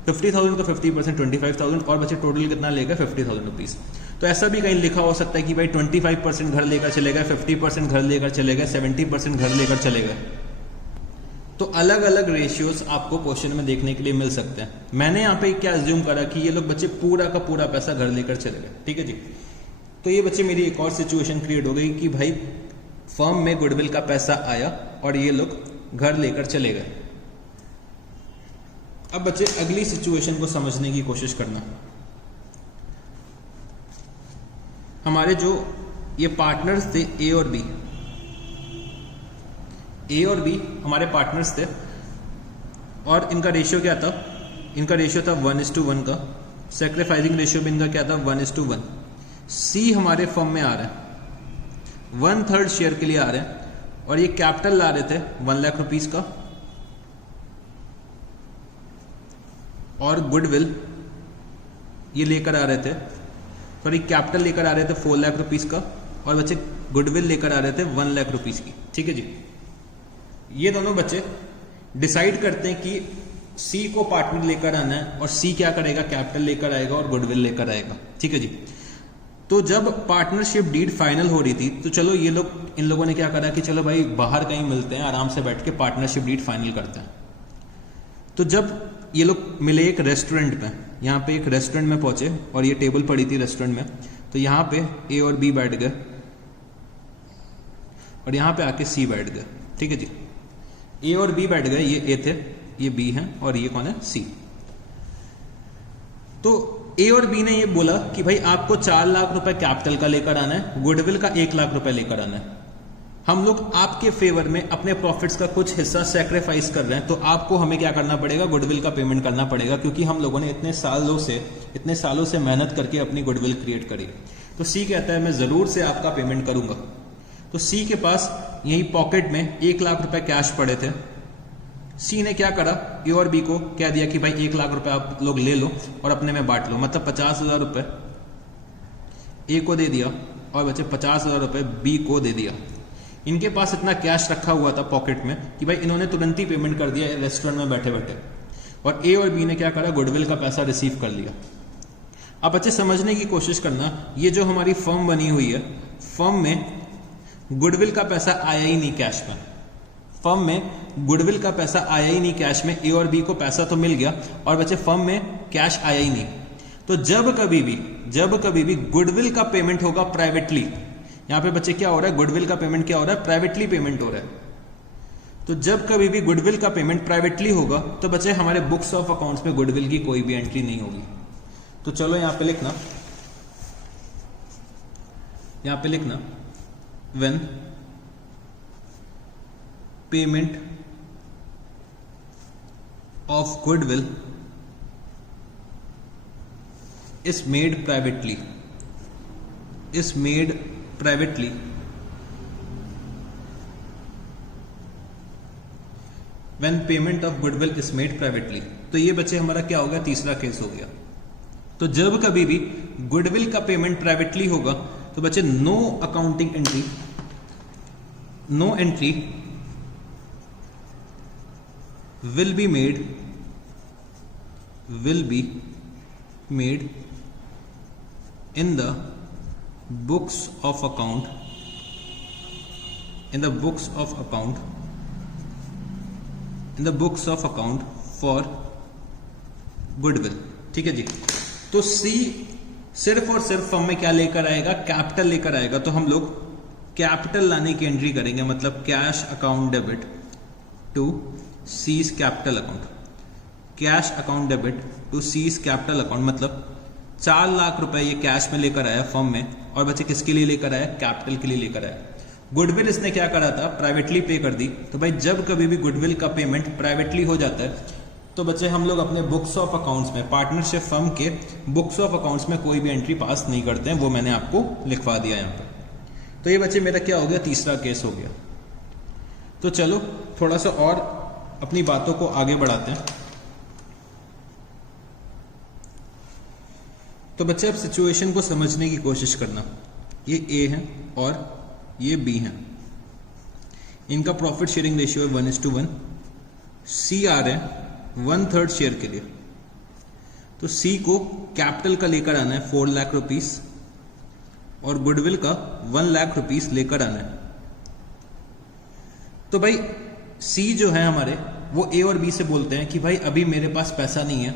50,000 का 50% 25,000, और बच्चे टोटल कितना लेगा, 50,000 रुपीज। तो ऐसा भी कहीं लिखा हो सकता है कि भाई 25% घर लेकर चले गए, 50% घर लेकर चले गए, 70% घर लेकर चले गए। तो अलग अलग रेशियोज आपको क्वेश्चन में देखने के लिए मिल सकते हैं। मैंने यहाँ पे क्या अज्यूम करा कि ये लोग बच्चे पूरा का पूरा पैसा घर लेकर चले गए। ठीक है जी। तो ये बच्चे मेरी एक और सिचुएशन क्रिएट हो गई कि भाई फर्म में गुडविल का पैसा आया और ये लोग घर लेकर चले गए। अब बच्चे अगली सिचुएशन को समझने की कोशिश करना। हमारे जो ये पार्टनर्स थे ए और बी, ए और बी हमारे पार्टनर्स थे, और इनका रेशियो क्या था, इनका रेशियो था 1:1 का। सैक्रिफाइसिंग रेशियो भी इनका क्या था, 1:1। सी हमारे फर्म में आ रहे हैं, 1/3 शेयर के लिए आ रहे हैं, और ये कैपिटल ला रहे थे 1 लाख रुपीस का, और गुडविल ये लेकर आ रहे थे, सॉरी कैपिटल लेकर आ रहे थे 4 लाख रुपीस का, और बच्चे गुडविल लेकर आ रहे थे 1 लाख रुपीस की। ठीक है जी, ये दोनों बच्चे डिसाइड करते हैं कि सी को पार्टनर लेकर आना है, और सी क्या करेगा, कैपिटल लेकर आएगा और गुडविल लेकर आएगा। ठीक है जी, तो जब पार्टनरशिप डीड फाइनल हो रही थी तो चलो ये लोग, इन लोगों ने क्या करा कि चलो भाई बाहर कहीं मिलते हैं, आराम से बैठ के पार्टनरशिप डीड फाइनल करते हैं। तो जब ये लोग मिले एक रेस्टोरेंट में, यहाँ पे एक रेस्टोरेंट में पहुंचे और ये टेबल पड़ी थी रेस्टोरेंट में, तो यहाँ पे ए और बी बैठ गए और यहाँ पे आके सी बैठ गए। ठीक है जी, ए और बी बैठ गए, ये ए थे, ये बी हैं, और ये कौन है, सी। तो ए और बी ने ये बोला कि भाई आपको 4 लाख रुपए कैपिटल का लेकर आना है, गुडविल का 1 लाख रुपए लेकर आना है। हम लोग आपके फेवर में अपने प्रॉफिट्स का कुछ हिस्सा सेक्रीफाइस कर रहे हैं, तो आपको हमें क्या करना पड़ेगा, गुडविल का पेमेंट करना पड़ेगा, क्योंकि हम लोगों ने इतने सालों से मेहनत करके अपनी गुडविल क्रिएट करी। तो सी कहता है मैं जरूर से आपका पेमेंट करूंगा। तो सी के पास यही पॉकेट में 1 लाख रुपए कैश पड़े थे। सी ने क्या करा, ए और बी को कह दिया कि भाई 1 लाख रुपए आप लोग ले लो और अपने में बांट लो, मतलब 50,000 रुपए ए को दे दिया और बच्चे 50,000 रुपए बी को दे दिया। इनके पास इतना कैश रखा हुआ था पॉकेट में कि भाई इन्होंने तुरंत ही पेमेंट कर दिया रेस्टोरेंट में बैठे बैठे, और ए और बी ने क्या करा, गुडविल का पैसा रिसीव कर लिया। अब बच्चे समझने की कोशिश करना, ये जो हमारी फर्म बनी हुई है, फर्म में गुडविल का पैसा आया ही नहीं कैश में। फर्म में गुडविल का पैसा आया ही नहीं कैश में, ए और बी को पैसा तो मिल गया और बच्चे फर्म में कैश आया ही नहीं। तो जब कभी भी गुडविल का पेमेंट होगा प्राइवेटली, यहां पे बच्चे क्या हो रहा है, गुडविल का पेमेंट क्या हो रहा है, प्राइवेटली पेमेंट हो रहा है। तो जब कभी भी गुडविल का पेमेंट प्राइवेटली होगा तो बच्चे हमारे बुक्स ऑफ अकाउंट्स में गुडविल की कोई भी एंट्री नहीं होगी। तो चलो यहां पे लिखना when payment of goodwill is made privately when payment of goodwill is made privately। तो ये बच्चे हमारा क्या हो गया, तीसरा केस हो गया। तो जब कभी भी गुडविल का पेमेंट प्राइवेटली होगा तो बच्चे no entry will be made in the books of account for goodwill। ठीक है जी, तो सी सिर्फ और सिर्फ फर्म में क्या लेकर आएगा, कैपिटल लेकर आएगा। तो हम लोग कैपिटल लाने की एंट्री करेंगे, मतलब cash account debit to C's capital account, cash account debit to C's capital account, मतलब 4 लाख रुपए ये कैश में लेकर आया फर्म में, और बच्चे किसके लिए लेकर आया, कैपिटल के लिए लेकर आया। गुडविल इसने क्या करा था, प्राइवेटली पे कर दी। तो भाई जब कभी भी गुडविल का पेमेंट प्राइवेटली हो जाता है तो बच्चे हम लोग अपने बुक्स ऑफ अकाउंट्स में, पार्टनरशिप फर्म के बुक्स ऑफ अकाउंट्स में कोई भी एंट्री पास नहीं करते हैं, वो मैंने आपको लिखवा दिया यहाँ पे। तो ये बच्चे मेरा क्या हो गया, तीसरा केस हो गया। तो चलो थोड़ा सा और अपनी बातों को आगे बढ़ाते हैं। तो बच्चे अब सिचुएशन को समझने की कोशिश करना। ये ए है और ये बी है, इनका प्रॉफिट शेयरिंग रेशियो है 1:1। सी आ रहे हैं 1/3 शेयर के लिए। तो सी को कैपिटल का लेकर आना है 4 लाख रुपीस और गुडविल का 1 लाख रुपीस लेकर आना है। तो भाई सी जो है हमारे, वो ए और बी से बोलते हैं कि भाई अभी मेरे पास पैसा नहीं है,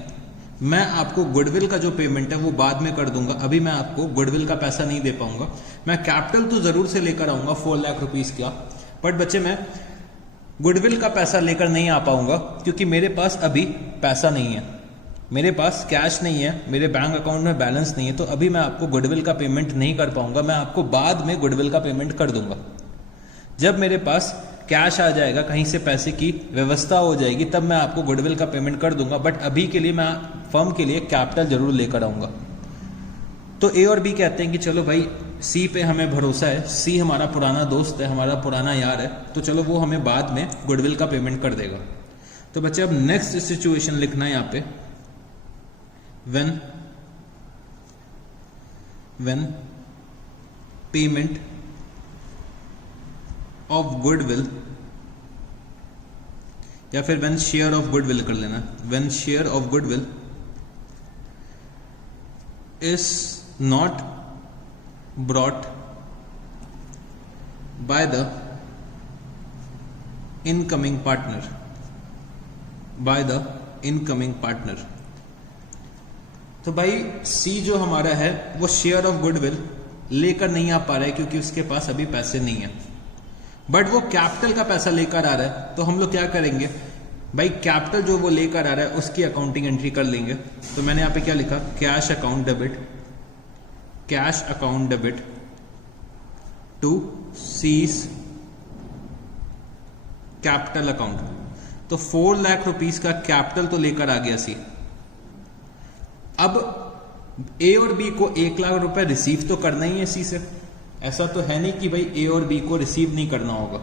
मैं आपको गुडविल का जो पेमेंट है वो बाद में कर दूंगा, अभी मैं आपको गुडविल का पैसा नहीं दे पाऊंगा। मैं कैपिटल तो जरूर से लेकर आऊंगा 4 लाख रुपीस का, बट बच्चे मैं गुडविल का पैसा लेकर नहीं आ पाऊंगा क्योंकि मेरे पास अभी पैसा नहीं है, मेरे पास कैश नहीं है, मेरे बैंक अकाउंट में बैलेंस नहीं है, तो अभी मैं आपको गुडविल का पेमेंट नहीं कर पाऊंगा, मैं आपको बाद में गुडविल का पेमेंट कर दूंगा। जब मेरे पास कैश आ जाएगा, कहीं से पैसे की व्यवस्था हो जाएगी, तब मैं आपको गुडविल का पेमेंट कर दूंगा, बट अभी के लिए मैं फर्म के लिए कैपिटल जरूर लेकर आऊंगा। तो ए और बी कहते हैं कि चलो भाई सी पे हमें भरोसा है, सी हमारा पुराना दोस्त है, हमारा पुराना यार है, तो चलो वो हमें बाद में गुडविल का पेमेंट कर देगा। तो बच्चे अब नेक्स्ट सिचुएशन लिखना है यहाँ पे, when when payment of goodwill, या फिर व्हेन शेयर ऑफ गुडविल कर लेना, when share of goodwill is not brought by the incoming partner, by the incoming partner. तो भाई सी जो हमारा है वो शेयर ऑफ गुडविल लेकर नहीं आ पा रहा है क्योंकि उसके पास अभी पैसे नहीं है, बट वो कैपिटल का पैसा लेकर आ रहा है। तो हम लोग क्या करेंगे भाई, कैपिटल जो वो लेकर आ रहा है उसकी अकाउंटिंग एंट्री कर लेंगे। तो मैंने यहां पे क्या लिखा, cash account debit, cash account debit to C's capital account. तो 4 लाख रुपीस का कैपिटल तो लेकर आ गया सी। अब ए और बी को 1 लाख रुपए रिसीव तो करना ही है सी से, ऐसा तो है नहीं कि भाई ए और बी को रिसीव नहीं करना होगा।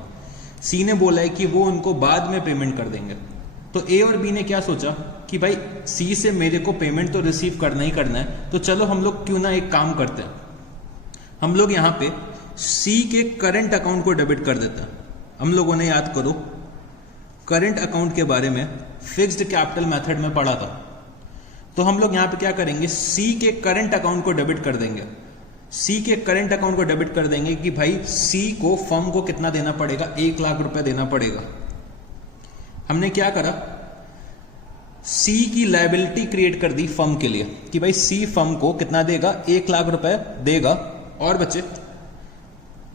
सी ने बोला है कि वो उनको बाद में पेमेंट कर देंगे। तो ए और बी ने क्या सोचा कि भाई सी से मेरे को पेमेंट तो रिसीव करना ही करना है, तो चलो हम लोग क्यों ना एक काम करते हैं, हम लोग यहां पे सी के करंट अकाउंट को डेबिट कर देते हैं। हम लोगों ने याद करो करंट अकाउंट के बारे में फिक्स्ड कैपिटल मेथड में पढ़ा था। तो हम लोग यहां पे क्या करेंगे, सी के करंट अकाउंट को डेबिट कर देंगे। सी के करंट अकाउंट को डेबिट कर देंगे कि भाई सी को फर्म को कितना देना पड़ेगा, 1 लाख रुपए देना पड़ेगा। हमने क्या करा, सी की लायबिलिटी क्रिएट कर दी फर्म के लिए कि भाई सी फर्म को कितना देगा, 1 लाख रुपए देगा। और बच्चे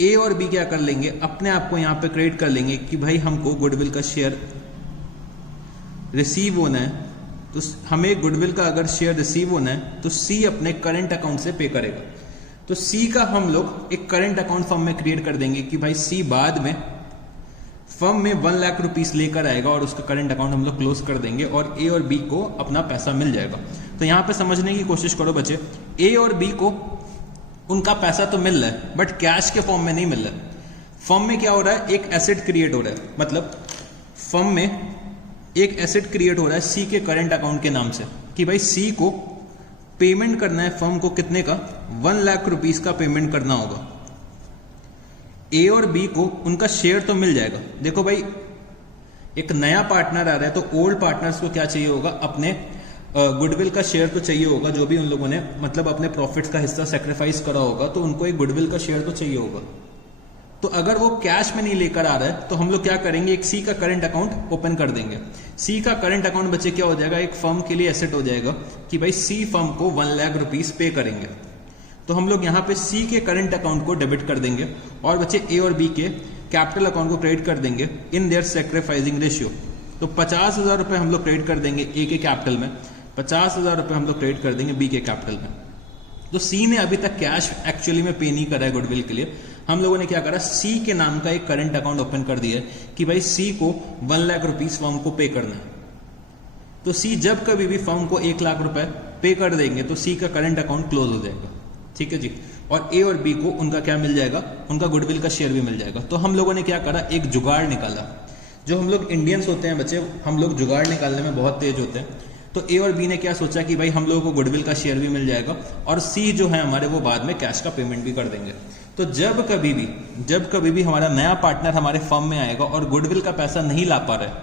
ए और बी क्या कर लेंगे, अपने आप को यहां पे क्रिएट कर लेंगे कि भाई हमको गुडविल का शेयर रिसीव होना है। तो हमें गुडविल का अगर शेयर रिसीव होना है तो सी अपने करंट अकाउंट से पे करेगा। तो सी का हम लोग एक करंट अकाउंट फर्म में क्रिएट कर देंगे कि भाई सी बाद में फर्म में 1 लाख रुपीस लेकर आएगा और उसका करंट अकाउंट हम लोग क्लोज कर देंगे और ए और बी को अपना पैसा मिल जाएगा। तो यहां पे समझने की कोशिश करो बच्चे, ए और बी को उनका पैसा तो मिल रहा है बट कैश के फॉर्म में नहीं मिल रहा है। फर्म में क्या हो रहा है, एक एसेट क्रिएट हो रहा है, मतलब फर्म में एक एसेट क्रिएट हो रहा है सी के करंट अकाउंट के नाम से कि भाई सी को पेमेंट करना है फर्म को कितने का, 1 लाख रुपीस का पेमेंट करना होगा। ए और बी को उनका शेयर तो मिल जाएगा। देखो भाई एक नया पार्टनर आ रहा है तो ओल्ड पार्टनर्स को क्या चाहिए होगा, अपने गुडविल का शेयर तो चाहिए होगा, जो भी उन लोगों ने मतलब अपने प्रॉफिट्स का हिस्सा सेक्रीफाइस करा होगा तो उनको एक गुडविल का शेयर तो चाहिए होगा। तो अगर वो कैश में नहीं लेकर आ रहा है तो हम लोग क्या करेंगे, एक सी का करंट अकाउंट ओपन कर देंगे। सी का करंट अकाउंट बच्चे क्या हो जाएगा, एक फर्म के लिए एसेट हो जाएगा कि भाई सी फर्म को 1 लाख रुपीस पे करेंगे। तो हम लोग यहां पे सी के करंट अकाउंट को डेबिट कर देंगे और बच्चे ए और बी के कैपिटल अकाउंट को क्रेडिट कर देंगे इन देयर सेक्रीफाइसिंग रेशियो। तो 50,000 रुपए हम लोग क्रेडिट कर देंगे ए के कैपिटल में, 50,000 रुपए हम लोग क्रेडिट कर देंगे बी के कैपिटल में। तो सी ने अभी तक कैश एक्चुअली में पे नहीं करा है गुडविल के लिए। हम लोगों ने क्या करा, सी के नाम का एक करंट अकाउंट ओपन कर दिया है कि भाई सी को 1 लाख रुपीस फर्म को पे करना है। तो सी जब कभी भी फर्म को 1 लाख रुपए पे कर देंगे तो सी का करंट अकाउंट क्लोज हो जाएगा, ठीक है जी। और ए और बी को उनका क्या मिल जाएगा, उनका गुडविल का शेयर भी मिल जाएगा। तो हम लोगों ने क्या करा, एक जुगाड़ निकाला। जो हम लोग इंडियंस होते हैं बच्चे, हम लोग जुगाड़ निकालने में बहुत तेज होते हैं। तो ए और बी ने क्या सोचा कि भाई हम लोगों को गुडविल का शेयर भी मिल जाएगा और सी जो है हमारे वो बाद में कैश का पेमेंट भी कर देंगे। तो जब कभी भी हमारा नया पार्टनर हमारे फर्म में आएगा और गुडविल का पैसा नहीं ला पा रहा है,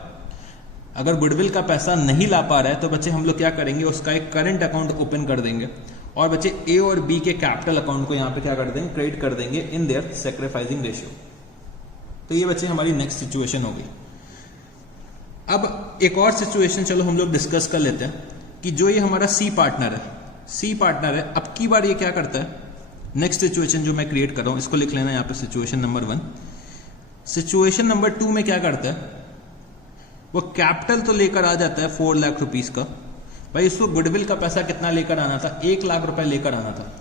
अगर गुडविल का पैसा नहीं ला पा रहा है तो बच्चे हम लोग क्या करेंगे, उसका एक करंट अकाउंट ओपन कर देंगे और बच्चे ए और बी के कैपिटल अकाउंट को यहां पे क्या कर देंगे, क्रेडिट कर देंगे इन देयर सेक्रीफाइसिंग रेशियो। तो ये बच्चे हमारी नेक्स्ट सिचुएशन होगी। अब एक और सिचुएशन चलो हम लोग डिस्कस कर लेते हैं कि जो ये हमारा सी पार्टनर है, अब की बार ये क्या करता है, नेक्स्ट सिचुएशन जो मैं क्रिएट कर रहा हूं इसको लिख लेना यहाँ पे, सिचुएशन नंबर 1। सिचुएशन नंबर 2 में क्या करता है, वो कैपिटल तो लेकर आ जाता है 4 लाख रुपीस का। भाई उसको गुडविल का पैसा कितना लेकर आना था, 1 लाख रुपए लेकर आना था।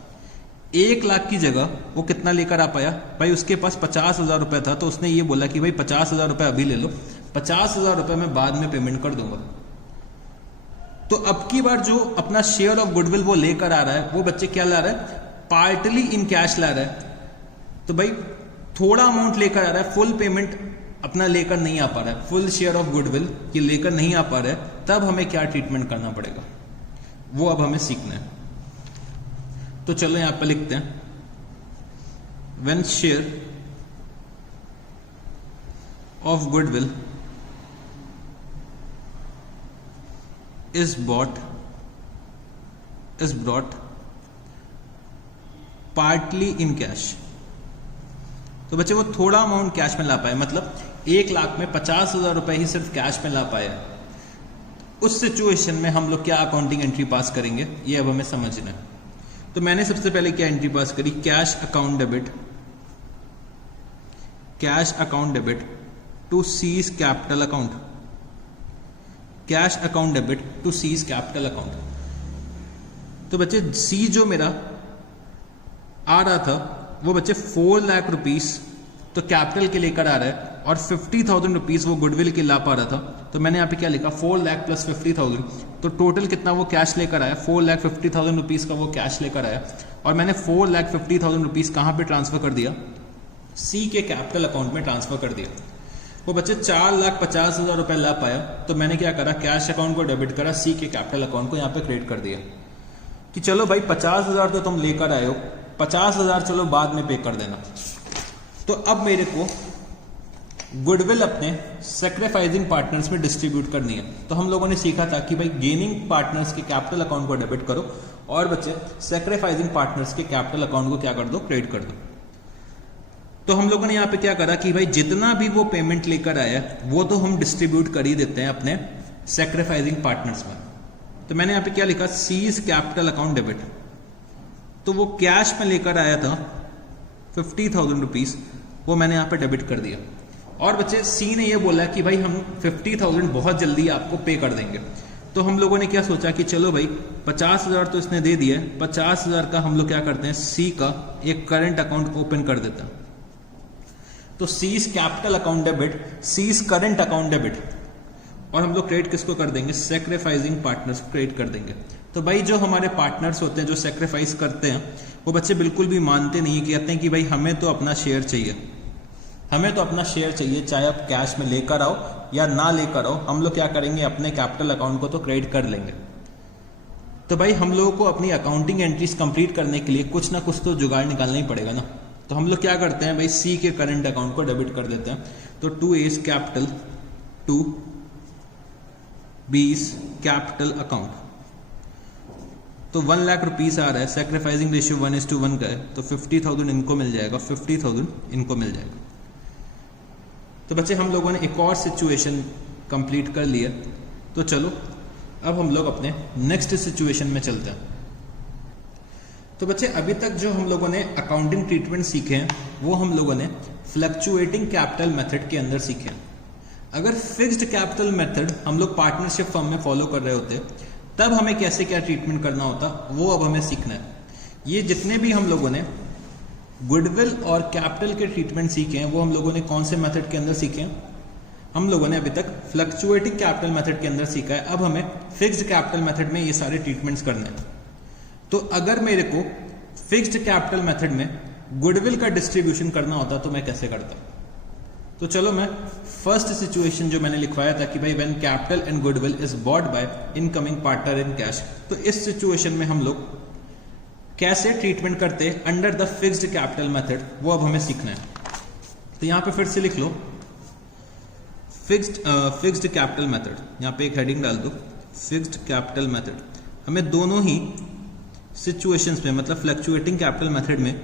1 लाख की जगह वो कितना लेकर आ पाया, भाई उसके पास 50,000 रुपए था। तो उसने ये बोला कि भाई 50,000 रुपए अभी ले लो, 50,000 रुपए मैं बाद में पेमेंट कर दूंगा। तो अब की बार जो अपना शेयर ऑफ गुडविल वो लेकर आ रहा है, वो बच्चे क्या ला रहा है, पार्टली इन कैश ला रहा है। तो भाई थोड़ा अमाउंट लेकर आ रहा है, फुल पेमेंट अपना लेकर नहीं आ पा रहा है, फुल शेयर ऑफ गुडविल ये लेकर नहीं आ पा रहा है। तब हमें क्या ट्रीटमेंट करना पड़ेगा वो अब हमें सीखना है। तो चलो यहां पर लिखते हैं when share of goodwill is brought partly in cash। तो बच्चे वो थोड़ा अमाउंट कैश में ला पाए, मतलब 1 लाख में 50,000 रुपए ही सिर्फ कैश में ला पाए। उस सिचुएशन में हम लोग क्या अकाउंटिंग एंट्री पास करेंगे, ये अब हमें समझना है। तो मैंने सबसे पहले क्या एंट्री पास करी, cash account debit to C's capital account, cash account debit to C's capital account. तो बच्चे सी जो मेरा आ रहा था वो बच्चे 4 लाख रुपीस तो कैपिटल के लेकर आ रहा है और 50,000 रुपीज वो गुडविल के ला पा रहा था। तो मैंने यहाँ पे क्या लिखा, 4 लाख प्लस 50,000, तो टोटल कितना वो कैश लेकर आया, 4,50,000 रुपीज का वो कैश लेकर आया। और मैंने 4,50,000 रुपीज कहाँ पे ट्रांसफर कर दिया, सी के कैपिटल अकाउंट में ट्रांसफर कर दिया। वो बच्चे 4,50,000 रुपए ला पाया, तो मैंने क्या करा, कैश अकाउंट को डेबिट करा, सी के कैपिटल अकाउंट को यहाँ पे क्रेडिट कर दिया कि चलो भाई 50,000 तो तुम लेकर आए हो, 50,000 चलो बाद में पे कर देना। तो अब मेरे को गुडविल अपने सैक्रिफाइसिंग पार्टनर्स में डिस्ट्रीब्यूट करनी है। तो हम लोगों ने सीखा था कि भाई गेनिंग पार्टनर्स के कैपिटल अकाउंट को डेबिट करो और बच्चे सैक्रिफाइसिंग पार्टनर्स के कैपिटल अकाउंट को क्या कर दो, क्रेडिट कर दो। तो हम लोगों ने यहां पे क्या करा कि भाई जितना भी वो पेमेंट लेकर आया वो तो हम डिस्ट्रीब्यूट कर ही देते हैं अपने सैक्रिफाइसिंग पार्टनर्स में। तो मैंने यहां पे क्या लिखा, सीज कैपिटल अकाउंट डेबिट। तो वो कैश में लेकर आया था 50,000 रुपीज, वो मैंने यहां पे डेबिट कर दिया। और बच्चे सी ने ये बोला कि भाई हम 50,000 बहुत जल्दी आपको पे कर देंगे। तो हम लोगों ने क्या सोचा कि चलो भाई 50,000 तो इसने दे दिया है, 50,000 का हम लोग क्या करते हैं, सी का एक करंट अकाउंट ओपन कर देता है। तो C's capital account debit, C's current account debit, और हम लोग क्रेडिट किसको कर देंगे, सैक्रिफाइसिंग पार्टनर्स को क्रेडिट कर देंगे। तो भाई जो हमारे पार्टनर्स होते हैं जो सैक्रिफाइस करते हैं वो बच्चे बिल्कुल भी मानते नहीं, कहते हैं कि भाई हमें तो अपना शेयर चाहिए, हमें तो अपना शेयर चाहिए, चाहे आप कैश में लेकर आओ या ना लेकर आओ, हम लोग क्या करेंगे, अपने कैपिटल अकाउंट को तो क्रेडिट कर लेंगे। तो भाई हम लोगों को अपनी अकाउंटिंग एंट्रीज कंप्लीट करने के लिए कुछ ना कुछ तो जुगाड़ निकालना ही पड़ेगा ना। तो हम लोग क्या करते हैं भाई, सी के करंट अकाउंट को डेबिट कर देते हैं। तो 2A's capital to B's capital account. तो 1 लाख रुपीस आ रहा है, सैक्रिफाइसिंग रेशियो 1:1 का है, तो 50,000 इनको मिल जाएगा, 50,000 इनको मिल जाएगा। तो बच्चे हम लोगों ने एक और सिचुएशन कंप्लीट कर लिया। तो चलो अब हम लोग अपने नेक्स्ट सिचुएशन में चलते हैं। तो बच्चे अभी तक जो हम लोगों ने अकाउंटिंग ट्रीटमेंट सीखे हैं वो हम लोगों ने फ्लक्चुएटिंग कैपिटल मेथड के अंदर सीखे हैं। अगर फिक्स्ड कैपिटल मेथड हम लोग पार्टनरशिप फर्म में फॉलो कर रहे होते तब हमें कैसे क्या ट्रीटमेंट करना होता, वो अब हमें सीखना है। ये जितने भी हम लोगों ने गुडविल और कैपिटल के ट्रीटमेंट सीखे हैं वो हम लोगों ने कौन से मेथड के अंदर सीखे हैं, हम लोगों ने अभी तक फ्लक्चुएटिंग कैपिटल मेथड के अंदर सीखा है। अब हमें फिक्स्ड कैपिटल मेथड में ये सारे ट्रीटमेंट्स करने हैं। तो अगर मेरे को फिक्स्ड कैपिटल मेथड में गुडविल का डिस्ट्रीब्यूशन करना होता तो मैं कैसे करता। तो चलो मैं फर्स्ट सिचुएशन जो मैंने लिखवाया था कि भाई when capital and goodwill is bought by incoming partner in cash, तो इस सिचुएशन में हम लोग कैसे ट्रीटमेंट करते हैं under the fixed capital method, वो अब हमें सीखना है। तो यहां पे फिर से लिख लो फिक्स्ड कैपिटल मेथड, यहां पे एक हेडिंग डाल दो फिक्स्ड कैपिटल मेथड। हमें दोनों ही सिचुएशंस में, मतलब फ्लक्चुएटिंग कैपिटल मेथड में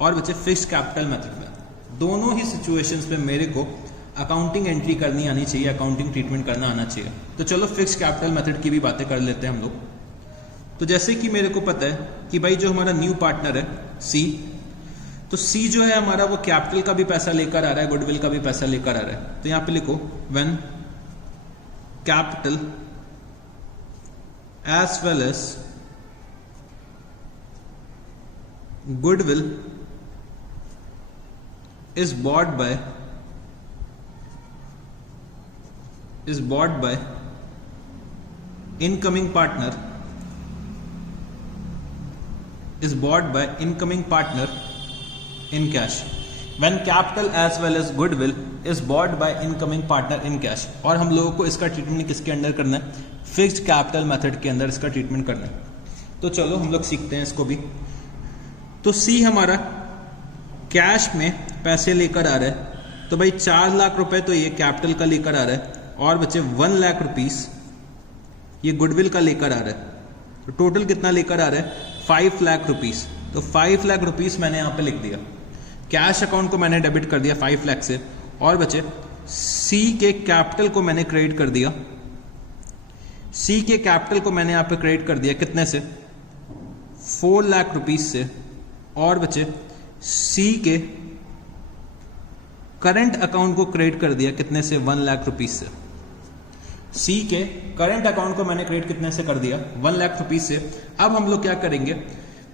और बच्चे फिक्स्ड कैपिटल मेथड में, दोनों ही सिचुएशंस में मेरे को अकाउंटिंग एंट्री करनी आनी चाहिए, अकाउंटिंग ट्रीटमेंट करना आना चाहिए। तो चलो फिक्स्ड कैपिटल मेथड की भी बातें कर लेते हैं हम लोग। तो जैसे कि मेरे को पता है कि भाई जो हमारा न्यू पार्टनर है सी, तो सी जो है हमारा वो कैपिटल का भी पैसा लेकर आ रहा है, गुडविल का भी पैसा लेकर आ रहा है। तो यहां पे लिखो when capital as well as goodwill is bought by incoming partner in cash, when capital as well as goodwill is bought by incoming partner in cash। और हम लोगों को इसका ट्रीटमेंट किसके अंडर करना है, फिक्स्ड कैपिटल मेथड के अंदर इसका ट्रीटमेंट करना है। तो चलो हम लोग सीखते हैं इसको भी। तो सी हमारा कैश में पैसे लेकर आ रहा है, तो भाई 4 लाख रुपए तो ये कैपिटल का लेकर आ रहा है, और बच्चे 1 लाख रुपीस ये गुडविल का लेकर आ रहा है। तो टोटल कितना लेकर आ रहा है? 5 लाख रुपीस। तो 5 लाख रुपीस मैंने यहाँ पे लिख दिया, कैश अकाउंट को मैंने डेबिट कर दिया 5 लाख से, और बच्चे सी के कैपिटल को मैंने क्रेडिट कर दिया। सी के कैपिटल को मैंने यहाँ पे क्रेडिट कर दिया कितने से? 4 लाख रुपीस से, और बच्चे सी के करंट अकाउंट को क्रेडिट कर दिया कितने से? 1 लाख रुपीस से। सी के करंट अकाउंट को मैंने क्रेडिट कितने से कर दिया? 1 लाख रुपीस से। अब हम लोग क्या करेंगे?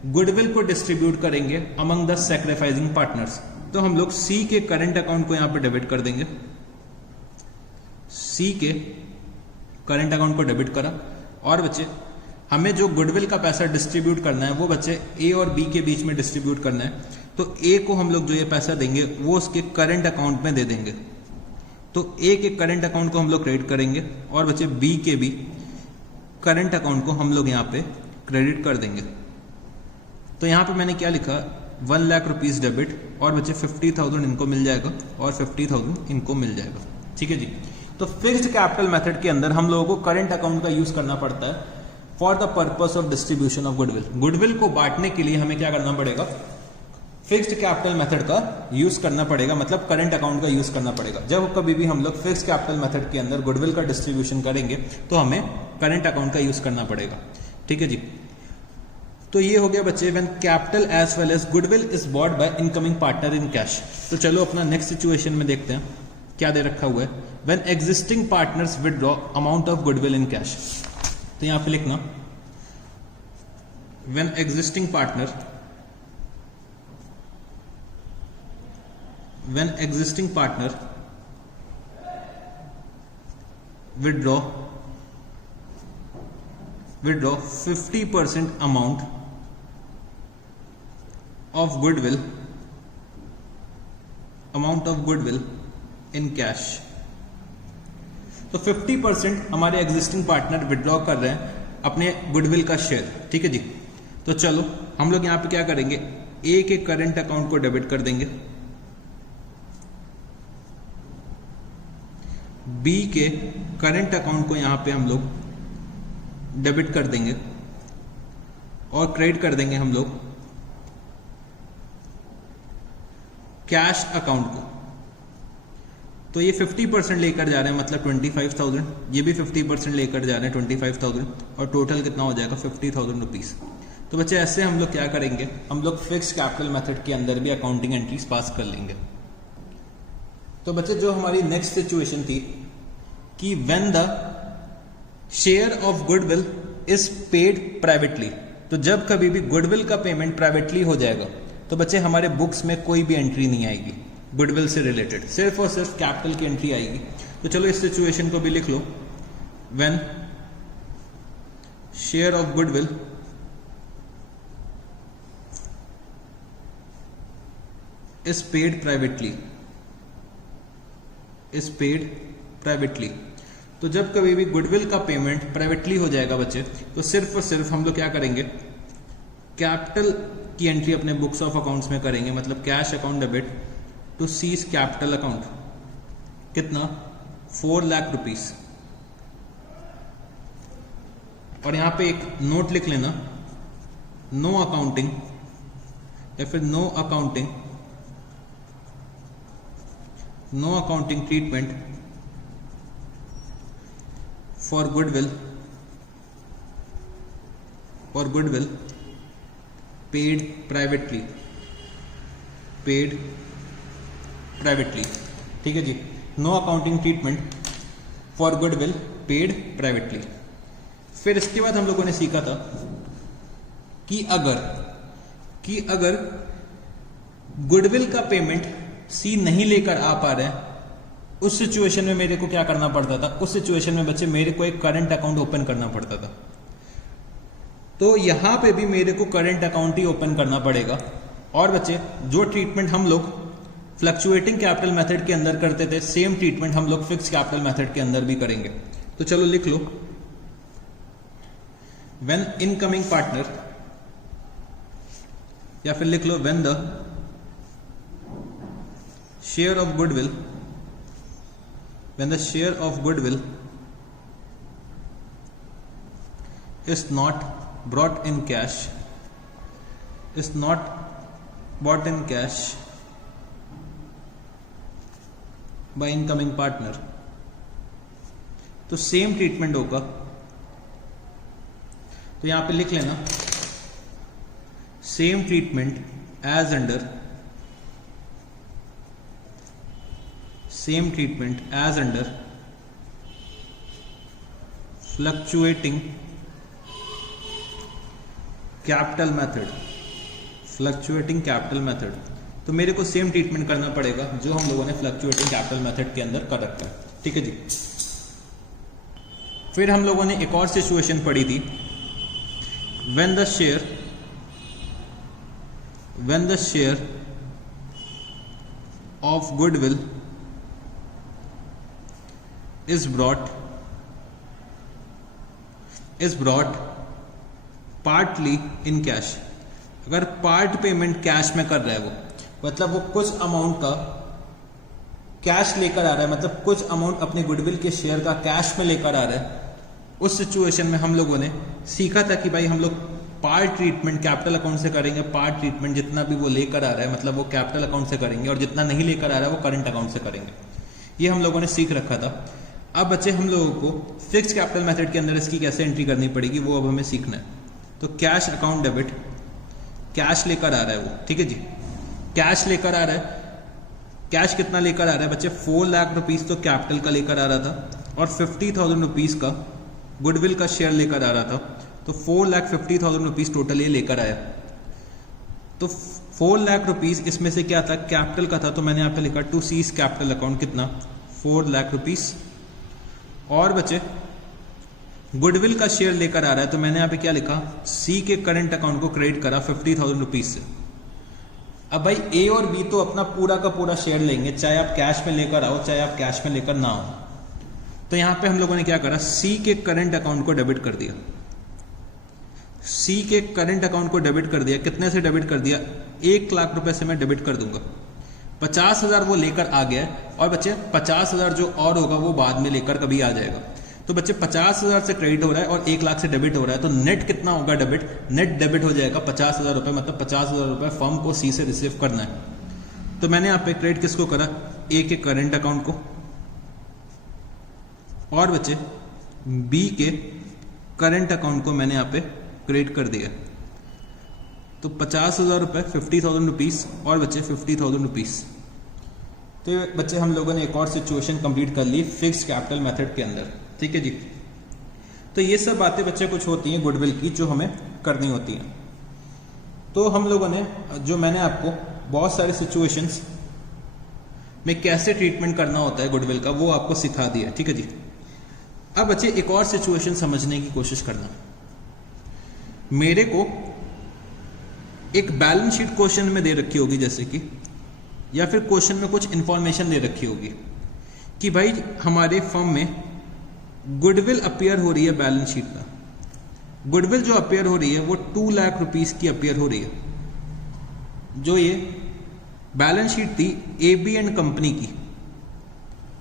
गुडविल को डिस्ट्रीब्यूट करेंगे अमंग द सैक्रिफाइसिंग पार्टनर्स। तो हम लोग सी के करंट अकाउंट को यहां पे डेबिट कर देंगे। सी के करंट अकाउंट को डेबिट करा, और बच्चे हमें जो गुडविल का पैसा डिस्ट्रीब्यूट करना है वो बच्चे ए और बी के बीच में डिस्ट्रीब्यूट करना है। तो ए को हम लोग जो ये पैसा देंगे वो उसके करंट अकाउंट में दे देंगे। तो ए के करंट अकाउंट को हम लोग क्रेडिट करेंगे, और बच्चे बी के भी करंट अकाउंट को हम लोग यहाँ पे क्रेडिट कर देंगे। तो यहाँ पे मैंने क्या लिखा? 1 लाख रुपीस डेबिट, और बच्चे 50,000 इनको मिल जाएगा और 50,000 इनको मिल जाएगा। ठीक है जी। तो फिक्स्ड कैपिटल मेथड के अंदर हम लोगों को करंट अकाउंट का यूज करना पड़ता है for the purpose of distribution of goodwill. Goodwill को बांटने के लिए हमें क्या करना पड़ेगा? फिक्स्ड कैपिटल मेथड का यूज करना पड़ेगा, मतलब करंट अकाउंट का यूज करना पड़ेगा। जब कभी भी हम लोग फिक्स्ड कैपिटल मेथड के अंदर गुडविल का डिस्ट्रीब्यूशन करेंगे तो हमें करंट अकाउंट का यूज करना पड़ेगा। ठीक है जी। तो ये हो गया बच्चे when capital as well as goodwill is bought by incoming partner in cash. तो चलो अपना नेक्स्ट सिचुएशन में देखते हैं क्या दे रखा हुआ है। When existing partners withdraw amount of goodwill in cash. तो यहां पे लिखना when existing partner withdraw 50% amount of goodwill in cash। तो 50% हमारे एग्जिस्टिंग पार्टनर विड्रॉ कर रहे हैं अपने गुडविल का शेयर। ठीक है जी। तो चलो हम लोग यहां पे क्या करेंगे? ए के करंट अकाउंट को डेबिट कर देंगे, बी के करंट अकाउंट को यहां पे हम लोग डेबिट कर देंगे, और क्रेडिट कर देंगे हम लोग कैश अकाउंट को। तो ये 50% लेकर जा रहे हैं, मतलब 25,000, ये भी 50% लेकर जा रहे हैं 25,000, और टोटल कितना हो जाएगा? 50,000 रुपीज। तो बच्चे ऐसे हम लोग क्या करेंगे? हम लोग फिक्स्ड कैपिटल मेथड के अंदर भी अकाउंटिंग एंट्रीज पास कर लेंगे। तो बच्चे जो हमारी नेक्स्ट सिचुएशन थी कि when the share of goodwill is paid privately. तो जब कभी भी गुडविल का पेमेंट प्राइवेटली हो जाएगा तो बच्चे हमारे बुक्स में कोई भी एंट्री नहीं आएगी गुडविल से रिलेटेड, सिर्फ और सिर्फ कैपिटल की एंट्री आएगी। तो चलो इस सिचुएशन को भी लिख लो। When share of goodwill is paid privately। तो जब कभी भी गुडविल का पेमेंट प्राइवेटली हो जाएगा बच्चे, तो सिर्फ और सिर्फ हम लोग क्या करेंगे? कैपिटल की एंट्री अपने बुक्स ऑफ अकाउंट्स में करेंगे, मतलब cash account debit to C's capital account. कितना? 4 लाख रुपीस। और यहां पे एक नोट लिख लेना, नो अकाउंटिंग या फिर no accounting treatment for goodwill paid privately. ठीक है जी। No accounting treatment for goodwill paid privately. फिर इसके बाद हम लोगों ने सीखा था कि अगर गुडविल का पेमेंट सी नहीं लेकर आ पा रहे हैं, उस सिचुएशन में मेरे को क्या करना पड़ता था? उस सिचुएशन में बच्चे मेरे को एक करंट अकाउंट ओपन करना पड़ता था। तो यहां पे भी मेरे को करंट अकाउंट ही ओपन करना पड़ेगा। और बच्चे जो ट्रीटमेंट हम लोग फ्लक्चुएटिंग कैपिटल मेथड के अंदर करते थे, सेम ट्रीटमेंट हम लोग फिक्स कैपिटल मेथड के अंदर भी करेंगे। तो चलो लिख लो, व्हेन इनकमिंग पार्टनर या फिर लिख लो when the share of goodwill, when the share of goodwill is not brought in cash, is not bought in cash by incoming partner, तो सेम ट्रीटमेंट होगा। तो यहां पे लिख लेना same treatment as under, same treatment as under fluctuating capital method, fluctuating capital method. तो मेरे को सेम ट्रीटमेंट करना पड़ेगा जो हम लोगों ने फ्लक्चुएटिंग कैपिटल मेथड के अंदर कर रखा है, ठीक है जी। फिर हम लोगों ने एक और सिचुएशन पढ़ी थी, when the share of goodwill is brought partly in cash. अगर पार्ट पेमेंट कैश में कर रहा है वो, मतलब वो कुछ अमाउंट का कैश लेकर आ रहा है, मतलब कुछ अमाउंट अपने गुडविल के शेयर का कैश में लेकर आ रहा है, उस सिचुएशन में हम लोगों ने सीखा था कि भाई हम लोग पार्ट ट्रीटमेंट कैपिटल अकाउंट से करेंगे। पार्ट ट्रीटमेंट जितना भी वो लेकर आ रहा है मतलब वो कैपिटल अकाउंट से करेंगे, और जितना नहीं लेकर आ रहा है वो करंट अकाउंट से करेंगे। ये हम लोगों ने सीख रखा था। अब बच्चे हम लोगों को फिक्स कैपिटल मेथड के अंदर इसकी कैसे एंट्री करनी पड़ेगी वो अब हमें सीखना है। तो कैश अकाउंट डेबिट, कैश लेकर आ रहा है वो, ठीक है जी, कैश लेकर आ रहा है। कैश कितना लेकर आ रहा है बच्चे? 4 लाख रुपीस तो कैपिटल का लेकर आ रहा था और 50,000 रुपीज का गुडविल का शेयर लेकर आ रहा था। तो 4,50,000 रुपीज टोटल ये लेकर आया। तो 4 लाख रुपीज इसमें से क्या था? कैपिटल का था। तो मैंने यहाँ पे लिखा टू सीज कैपिटल अकाउंट कितना? 4 लाख रुपीज। और बच्चे गुडविल का शेयर लेकर आ रहा है तो मैंने यहाँ पे क्या लिखा? सी के करंट अकाउंट को क्रेडिट करा 50,000 रुपीज से। अब भाई ए और बी तो अपना पूरा का पूरा शेयर लेंगे, चाहे आप कैश में लेकर आओ चाहे आप कैश में लेकर ना आओ। तो यहां पे हम लोगों ने क्या करा? सी के करंट अकाउंट को डेबिट कर दिया। सी के करंट अकाउंट को डेबिट कर दिया। कितने से डेबिट कर दिया? 1 लाख रुपए से मैं डेबिट कर दूंगा। 50,000 वो लेकर आ गया और बच्चे 50,000 जो और होगा वो बाद में लेकर कभी आ जाएगा। तो बच्चे 50,000 से क्रेडिट हो रहा है और 1 लाख से डेबिट हो रहा है, तो नेट कितना होगा डेबिट? नेट डेबिट हो जाएगा 50,000 रुपए, मतलब 50,000 रुपए फर्म को सी से रिसीव करना है। तो मैंने यहाँ पे क्रेडिट किसको करा? ए के करंट अकाउंट को। और बच्चे बी के करंट अकाउंट को मैंने यहाँ पे क्रेडिट कर दिया। तो 50,000 रुपए, 50,000 रुपीज और बच्चे 50,000 रुपीज। तो बच्चे हम लोगों ने एक और सिचुएशन कंप्लीट कर ली फिक्स्ड कैपिटल मेथड के अंदर, ठीक है जी। तो ये सब बातें बच्चे कुछ होती हैं गुडविल की जो हमें करनी होती हैं। तो हम लोगों ने जो मैंने आपको बहुत सारे सिचुएशंस में कैसे ट्रीटमेंट करना होता है गुडविल का वो आपको सिखा दिया, ठीक है जी। अब बच्चे एक और सिचुएशन समझने की कोशिश करना। मेरे को एक बैलेंस शीट क्वेश्चन में दे रखी होगी जैसे कि, या फिर क्वेश्चन में कुछ इंफॉर्मेशन दे रखी होगी कि भाई हमारे फर्म में गुडविल अपीयर हो रही है बैलेंस शीट का। गुडविल जो अपीयर हो रही है वो 2 लाख रुपीस की अपीयर हो रही है। जो ये बैलेंस शीट थी एबी एंड कंपनी की,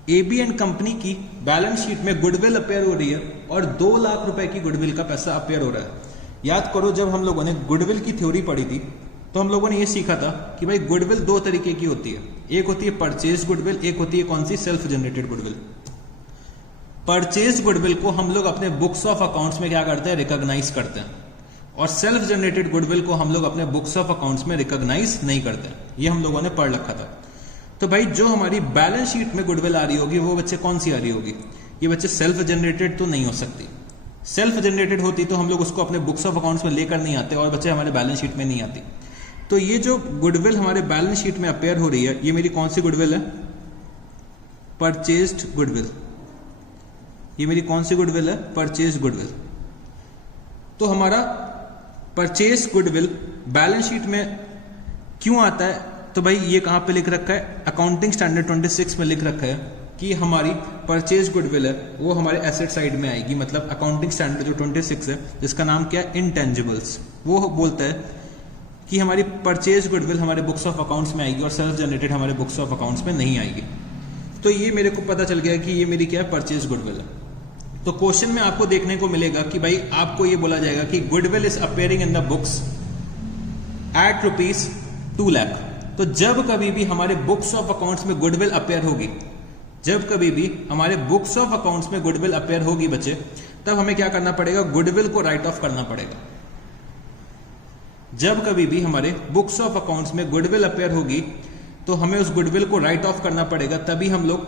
एबी एंड कंपनी की बैलेंस शीट में गुडविल अपीयर हो रही है और 2 लाख रुपए की गुडविल का पैसा अपीयर हो रहा है। याद करो जब हम लोगों ने गुडविल की थ्योरी पढ़ी थी तो हम लोगों ने ये सीखा था कि भाई गुडविल 2 तरीके की होती है। एक होती है परचेज गुडविल, एक होती है कौन सी? Self generated goodwill. Purchase goodwill को हम लोग अपने बुक्स ऑफ अकाउंट्स में क्या करते हैं? रिकॉग्नाइज करते हैं। और सेल्फ जनरेटेड गुडविल को हम लोग अपने बुक्स ऑफ अकाउंट्स में रिकॉग्नाइज नहीं करते। ये हम लोगों ने पढ़ रखा था। तो भाई जो हमारी बैलेंस शीट में गुडविल आ रही होगी वो बच्चे कौन सी आ रही होगी? ये बच्चे सेल्फ जनरेटेड तो नहीं हो सकती। सेल्फ जनरेटेड होती तो हम लोग उसको अपने बुक्स ऑफ अकाउंट्स में लेकर नहीं आते और बच्चे हमारे बैलेंस शीट में नहीं आती। तो ये जो गुडविल हमारे बैलेंस शीट में अपेयर हो रही है ये मेरी कौन सी गुडविल है? Purchased goodwill. ये मेरी कौन सी गुडविल है? Purchased goodwill. तो हमारा परचेज गुडविल बैलेंस शीट में क्यों आता है? तो भाई ये कहां पे लिख रखा है? अकाउंटिंग स्टैंडर्ड 26 में लिख रखा है कि हमारी परचेज गुडविल है वो हमारे एसेट साइड में आएगी। मतलब अकाउंटिंग स्टैंडर्ड जो 26 है जिसका नाम क्या है? इनटेंजिबल्स, वो बोलता है कि हमारी परचेज गुडविल हमारे बुक्स ऑफ अकाउंट्स में आएगी और सेल्फ जनरेटेड हमारे बुक्स ऑफ अकाउंट्स में नहीं आएगी। तो ये मेरे को पता चल गया कि ये मेरी क्या है, परचेज गुडविल है। तो क्वेश्चन में आपको देखने को मिलेगा कि भाई आपको ये बोला जाएगा कि goodwill is appearing in the books at ₹2 lakh. तो जब कभी भी हमारे बुक्स ऑफ अकाउंट्स में गुडविल अपेयर होगी, जब कभी भी हमारे बुक्स ऑफ अकाउंट्स में गुडविल अपेयर होगी बच्चे, तब हमें क्या करना पड़ेगा, गुडविल को राइट ऑफ करना पड़ेगा। जब कभी भी हमारे बुक्स ऑफ अकाउंट्स में गुडविल अपेयर होगी तो हमें उस गुडविल को राइट ऑफ करना पड़ेगा, तभी हम लोग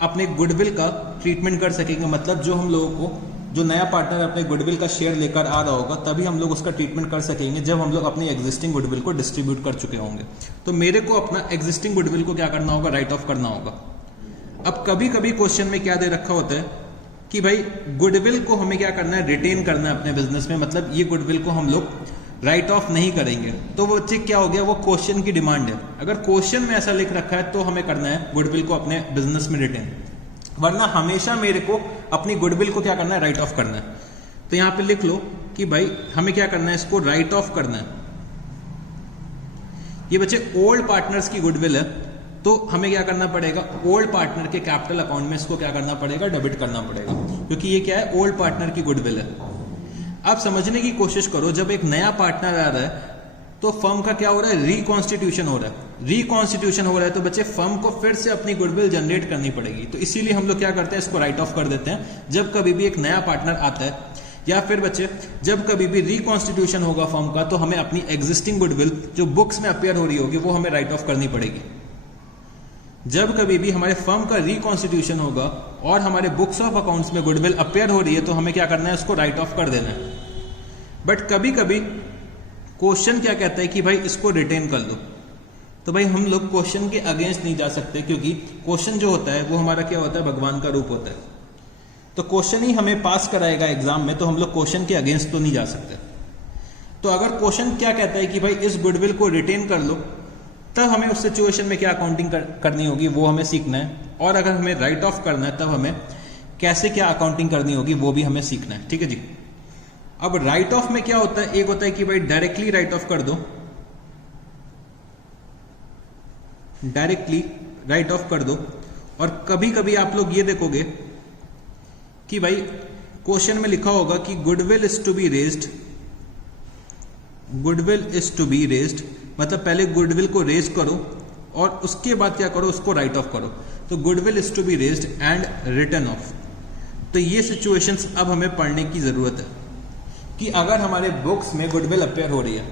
अपने गुडविल का ट्रीटमेंट कर सकेंगे। मतलब जो हम लोगों को, जो नया पार्टनर अपने गुडविल का शेयर लेकर आ रहा होगा, तभी हम लोग उसका ट्रीटमेंट कर सकेंगे जब हम लोग अपनी एग्जिस्टिंग गुडविल को डिस्ट्रीब्यूट कर चुके होंगे। तो मेरे को अपना एग्जिस्टिंग गुडविल को क्या करना होगा, राइट ऑफ करना होगा। अब कभी कभी क्वेश्चन में क्या दे रखा होता है कि भाई गुडविल को हमें क्या करना है, रिटेन करना है अपने बिजनेस में, मतलब ये गुडविल को हम लोग राइट ऑफ नहीं करेंगे। तो वो चीज क्या हो गया, वो क्वेश्चन की डिमांड है। अगर क्वेश्चन में ऐसा लिख रखा है तो हमें करना है गुडविल को अपने बिजनेस में रिटेन, वरना हमेशा मेरे को अपनी गुडविल को क्या करना है, राइट ऑफ करना है। तो यहां पे लिख लो कि भाई हमें क्या करना है, इसको राइट ऑफ करना है। ये बच्चे ओल्ड पार्टनर्स की गुडविल है, तो हमें क्या करना पड़ेगा, ओल्ड पार्टनर के कैपिटल अकाउंट में इसको क्या करना पड़ेगा, डेबिट करना पड़ेगा, क्योंकि ये क्या है, ओल्ड पार्टनर की गुडविल है। आप समझने की कोशिश करो, जब एक नया पार्टनर आ रहा है तो फर्म का क्या हो रहा है, रिकॉन्स्टिट्यूशन हो रहा है। रिकॉन्स्टिट्यूशन हो रहा है तो बच्चे फर्म को फिर से अपनी गुडविल जनरेट करनी पड़ेगी। तो इसीलिए हम लोग क्या करते हैं, इसको राइट ऑफ कर देते हैं जब कभी भी एक नया पार्टनर आता है, या फिर बच्चे जब कभी भी रिकॉन्स्टिट्यूशन होगा फर्म का, तो हमें अपनी एग्जिस्टिंग गुडविल जो बुक्स में अपेयर हो रही होगी वो हमें राइट ऑफ करनी पड़ेगी। जब कभी भी हमारे फर्म का रिकॉन्स्टिट्यूशन होगा और हमारे बुक्स ऑफ अकाउंट्स में गुडविल अपेयर हो रही है, तो हमें क्या करना है, उसको राइट ऑफ कर देना है। बट कभी कभी क्वेश्चन क्या कहता है कि भाई इसको रिटेन कर लो, तो भाई हम लोग क्वेश्चन के अगेंस्ट नहीं जा सकते, क्योंकि क्वेश्चन जो होता है वो हमारा क्या होता है, भगवान का रूप होता है। तो क्वेश्चन ही हमें पास कराएगा एग्जाम में, तो हम लोग क्वेश्चन के अगेंस्ट तो नहीं जा सकते। तो अगर क्वेश्चन क्या कहता है कि भाई इस गुडविल को रिटेन कर लो, तब हमें उस सिचुएशन में क्या अकाउंटिंग करनी होगी वो हमें सीखना है। और अगर हमें राइट ऑफ करना है तब हमें कैसे क्या अकाउंटिंग करनी होगी वो भी हमें सीखना है। ठीक है जी। अब राइट ऑफ में क्या होता है, एक होता है कि भाई डायरेक्टली राइट ऑफ कर दो, डायरेक्टली राइट ऑफ कर दो। और कभी कभी आप लोग ये देखोगे कि भाई क्वेश्चन में लिखा होगा कि goodwill is to be raised, goodwill is to be raised, मतलब पहले गुडविल को रेज करो और उसके बाद क्या करो, उसको राइट ऑफ करो। तो goodwill is to be raised and written off. तो ये सिचुएशंस अब हमें पढ़ने की जरूरत है कि अगर हमारे बुक्स में गुडविल अपेयर हो रही है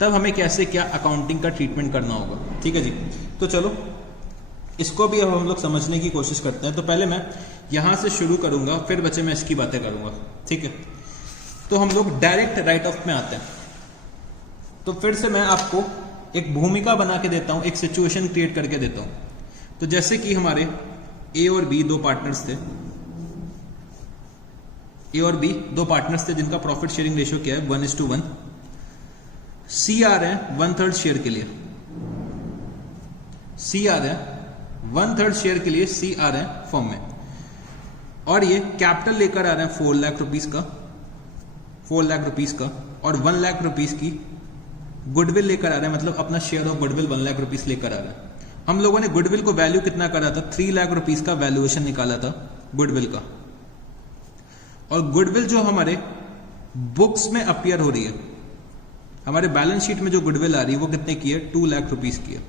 तब हमें कैसे क्या अकाउंटिंग का ट्रीटमेंट करना होगा। ठीक है जी। तो चलो इसको भी अब हम लोग समझने की कोशिश करते हैं। तो पहले मैं यहां से शुरू करूंगा, फिर बच्चे मैं इसकी बातें करूंगा। ठीक है। तो हम लोग डायरेक्ट राइट ऑफ में आते हैं। तो फिर से मैं आपको एक भूमिका बना के देता हूं, एक सिचुएशन क्रिएट करके देता हूं। तो जैसे कि हमारे ए और बी दो पार्टनर्स थे, ए और बी दो पार्टनर्स थे जिनका प्रॉफिट शेयरिंग रेशियो क्या है, 1:1। सी आ रहे हैं 1/3 शेयर के लिए, सी आ रहे हैं 1/3 शेयर के लिए, सी आ रहे हैं फर्म में, और ये कैपिटल लेकर आ रहे हैं 4 लाख रुपीस का, 4 लाख रुपीस का, और 1 लाख रुपीस की गुडविल लेकर आ रहे हैं, मतलब अपना share of goodwill 1 lakh rupees लेकर आ रहे हैं। हम लोगों ने गुडविल को वैल्यू कितना करा था, 3 लाख रुपीस का वैल्यूएशन निकाला था गुडविल का। और गुडविल जो हमारे बुक्स में अपीयर हो रही है, हमारे बैलेंस शीट में जो गुडविल आ रही है वो कितने की है, 2 लाख रुपीस की है।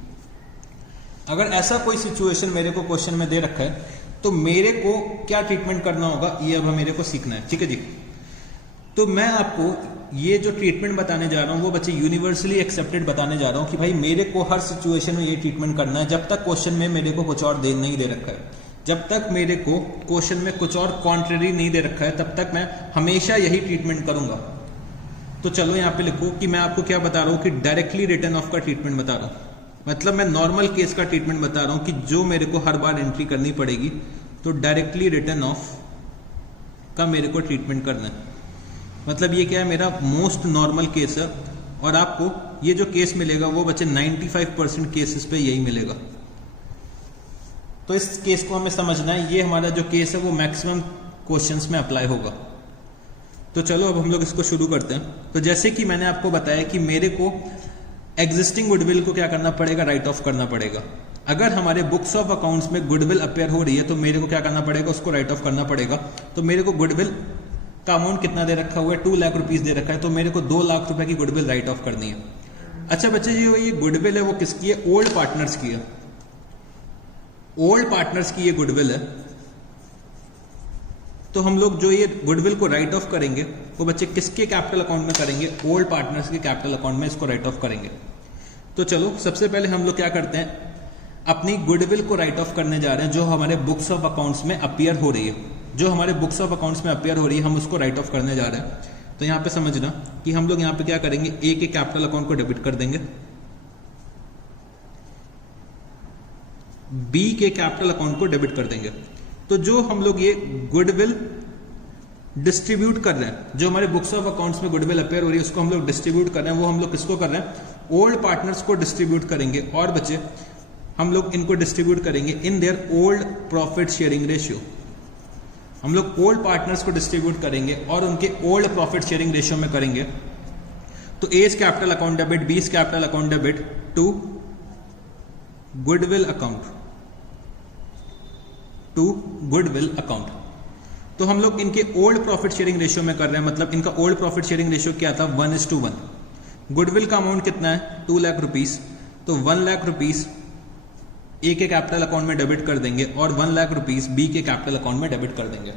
अगर ऐसा कोई सिचुएशन मेरे को क्वेश्चन में दे रखा है तो मेरे को क्या ट्रीटमेंट करना होगा, ये अब मेरे को सीखना है। ठीक है जी। तो मैं आपको ये जो ट्रीटमेंट बताने जा रहा हूं वो बच्चे यूनिवर्सली एक्सेप्टेड बताने जा रहा हूं कि भाई मेरे को हर सिचुएशन में ये ट्रीटमेंट करना है। जब तक क्वेश्चन में मेरे को कुछ और दे नहीं दे रखा है, जब तक मेरे को क्वेश्चन में कुछ और कॉन्ट्रेरी नहीं दे रखा है, तब तक मैं हमेशा यही ट्रीटमेंट करूंगा। तो चलो यहाँ पे लिखो कि मैं आपको क्या बता रहा हूँ कि डायरेक्टली रिटर्न ऑफ का ट्रीटमेंट बता रहा हूँ। मतलब मैं नॉर्मल केस का ट्रीटमेंट बता रहा हूँ कि जो मेरे को हर बार एंट्री करनी पड़ेगी, तो डायरेक्टली रिटर्न ऑफ का मेरे को ट्रीटमेंट करना है। मतलब ये क्या है, मेरा मोस्ट नॉर्मल केस है, और आपको ये जो केस मिलेगा वो बच्चे 95% केसेस पे यही मिलेगा। तो इस केस को हमें समझना है, ये हमारा जो केस है वो मैक्सिमम क्वेश्चंस में अप्लाई होगा। तो चलो अब हम लोग इसको शुरू करते हैं। तो जैसे कि मैंने आपको बताया कि मेरे को एग्जिस्टिंग गुडविल को क्या करना पड़ेगा, राइट ऑफ करना पड़ेगा। अगर हमारे बुक्स ऑफ अकाउंट्स में गुडविल अपेयर हो रही है तो मेरे को क्या करना पड़ेगा, उसको राइट ऑफ करना पड़ेगा। तो मेरे को गुडविल का अमाउंट कितना दे रखा हुआ है, 2 लाख रुपीस दे रखा है, तो मेरे को 2 लाख रुपए की गुडविल राइट ऑफ करनी है। अच्छा बच्चे जी, ये गुडविल है वो किसकी है, ओल्ड पार्टनर्स की है। ओल्ड पार्टनर्स की ये गुडविल है। तो हम लोग जो ये गुडविल को राइट ऑफ करेंगे वो बच्चे किसके कैपिटल अकाउंट में करेंगे, ओल्ड पार्टनर्स के कैपिटल अकाउंट में इसको राइट ऑफ करेंगे। तो चलो सबसे पहले हम लोग क्या करते हैं, अपनी गुडविल को राइट ऑफ करने जा रहे हैं जो हमारे बुक्स ऑफ अकाउंट्स में अपीयर हो रही है। जो हमारे बुक्स ऑफ अकाउंट्स में अपीयर हो रही है हम उसको राइट ऑफ करने जा रहे हैं। तो यहां पे समझना कि हम लोग यहां पे क्या करेंगे, ए के कैपिटल अकाउंट को डेबिट कर देंगे, बी के कैपिटल अकाउंट को डेबिट कर देंगे। तो जो हम लोग ये गुडविल डिस्ट्रीब्यूट कर रहे हैं, जो हमारे बुक्स ऑफ अकाउंट्स में गुडविल अपेयर हो रही है उसको हम लोग डिस्ट्रीब्यूट कर रहे हैं, वो हम लोग किसको कर रहे हैं, ओल्ड पार्टनर्स को डिस्ट्रीब्यूट करेंगे। और बच्चे हम लोग इनको डिस्ट्रीब्यूट करेंगे इन their old profit sharing ratio. हम लोग ओल्ड पार्टनर्स को डिस्ट्रीब्यूट करेंगे और उनके ओल्ड प्रॉफिट शेयरिंग रेशियो में करेंगे। तो A's capital account debit, B's capital account debit to goodwill account, to goodwill account. तो हम लोग इनके ओल्ड प्रॉफिट शेयरिंग रेशियो में कर रहे हैं, मतलब इनका ओल्ड प्रॉफिट शेयरिंग रेशियो क्या था, 1:1। गुडविल का अमाउंट कितना है, 2 लाख रुपीस। तो 1 लाख रुपीस ए के कैपिटल अकाउंट में डेबिट कर देंगे और 1 लाख रुपीस बी के कैपिटल अकाउंट में डेबिट कर देंगे।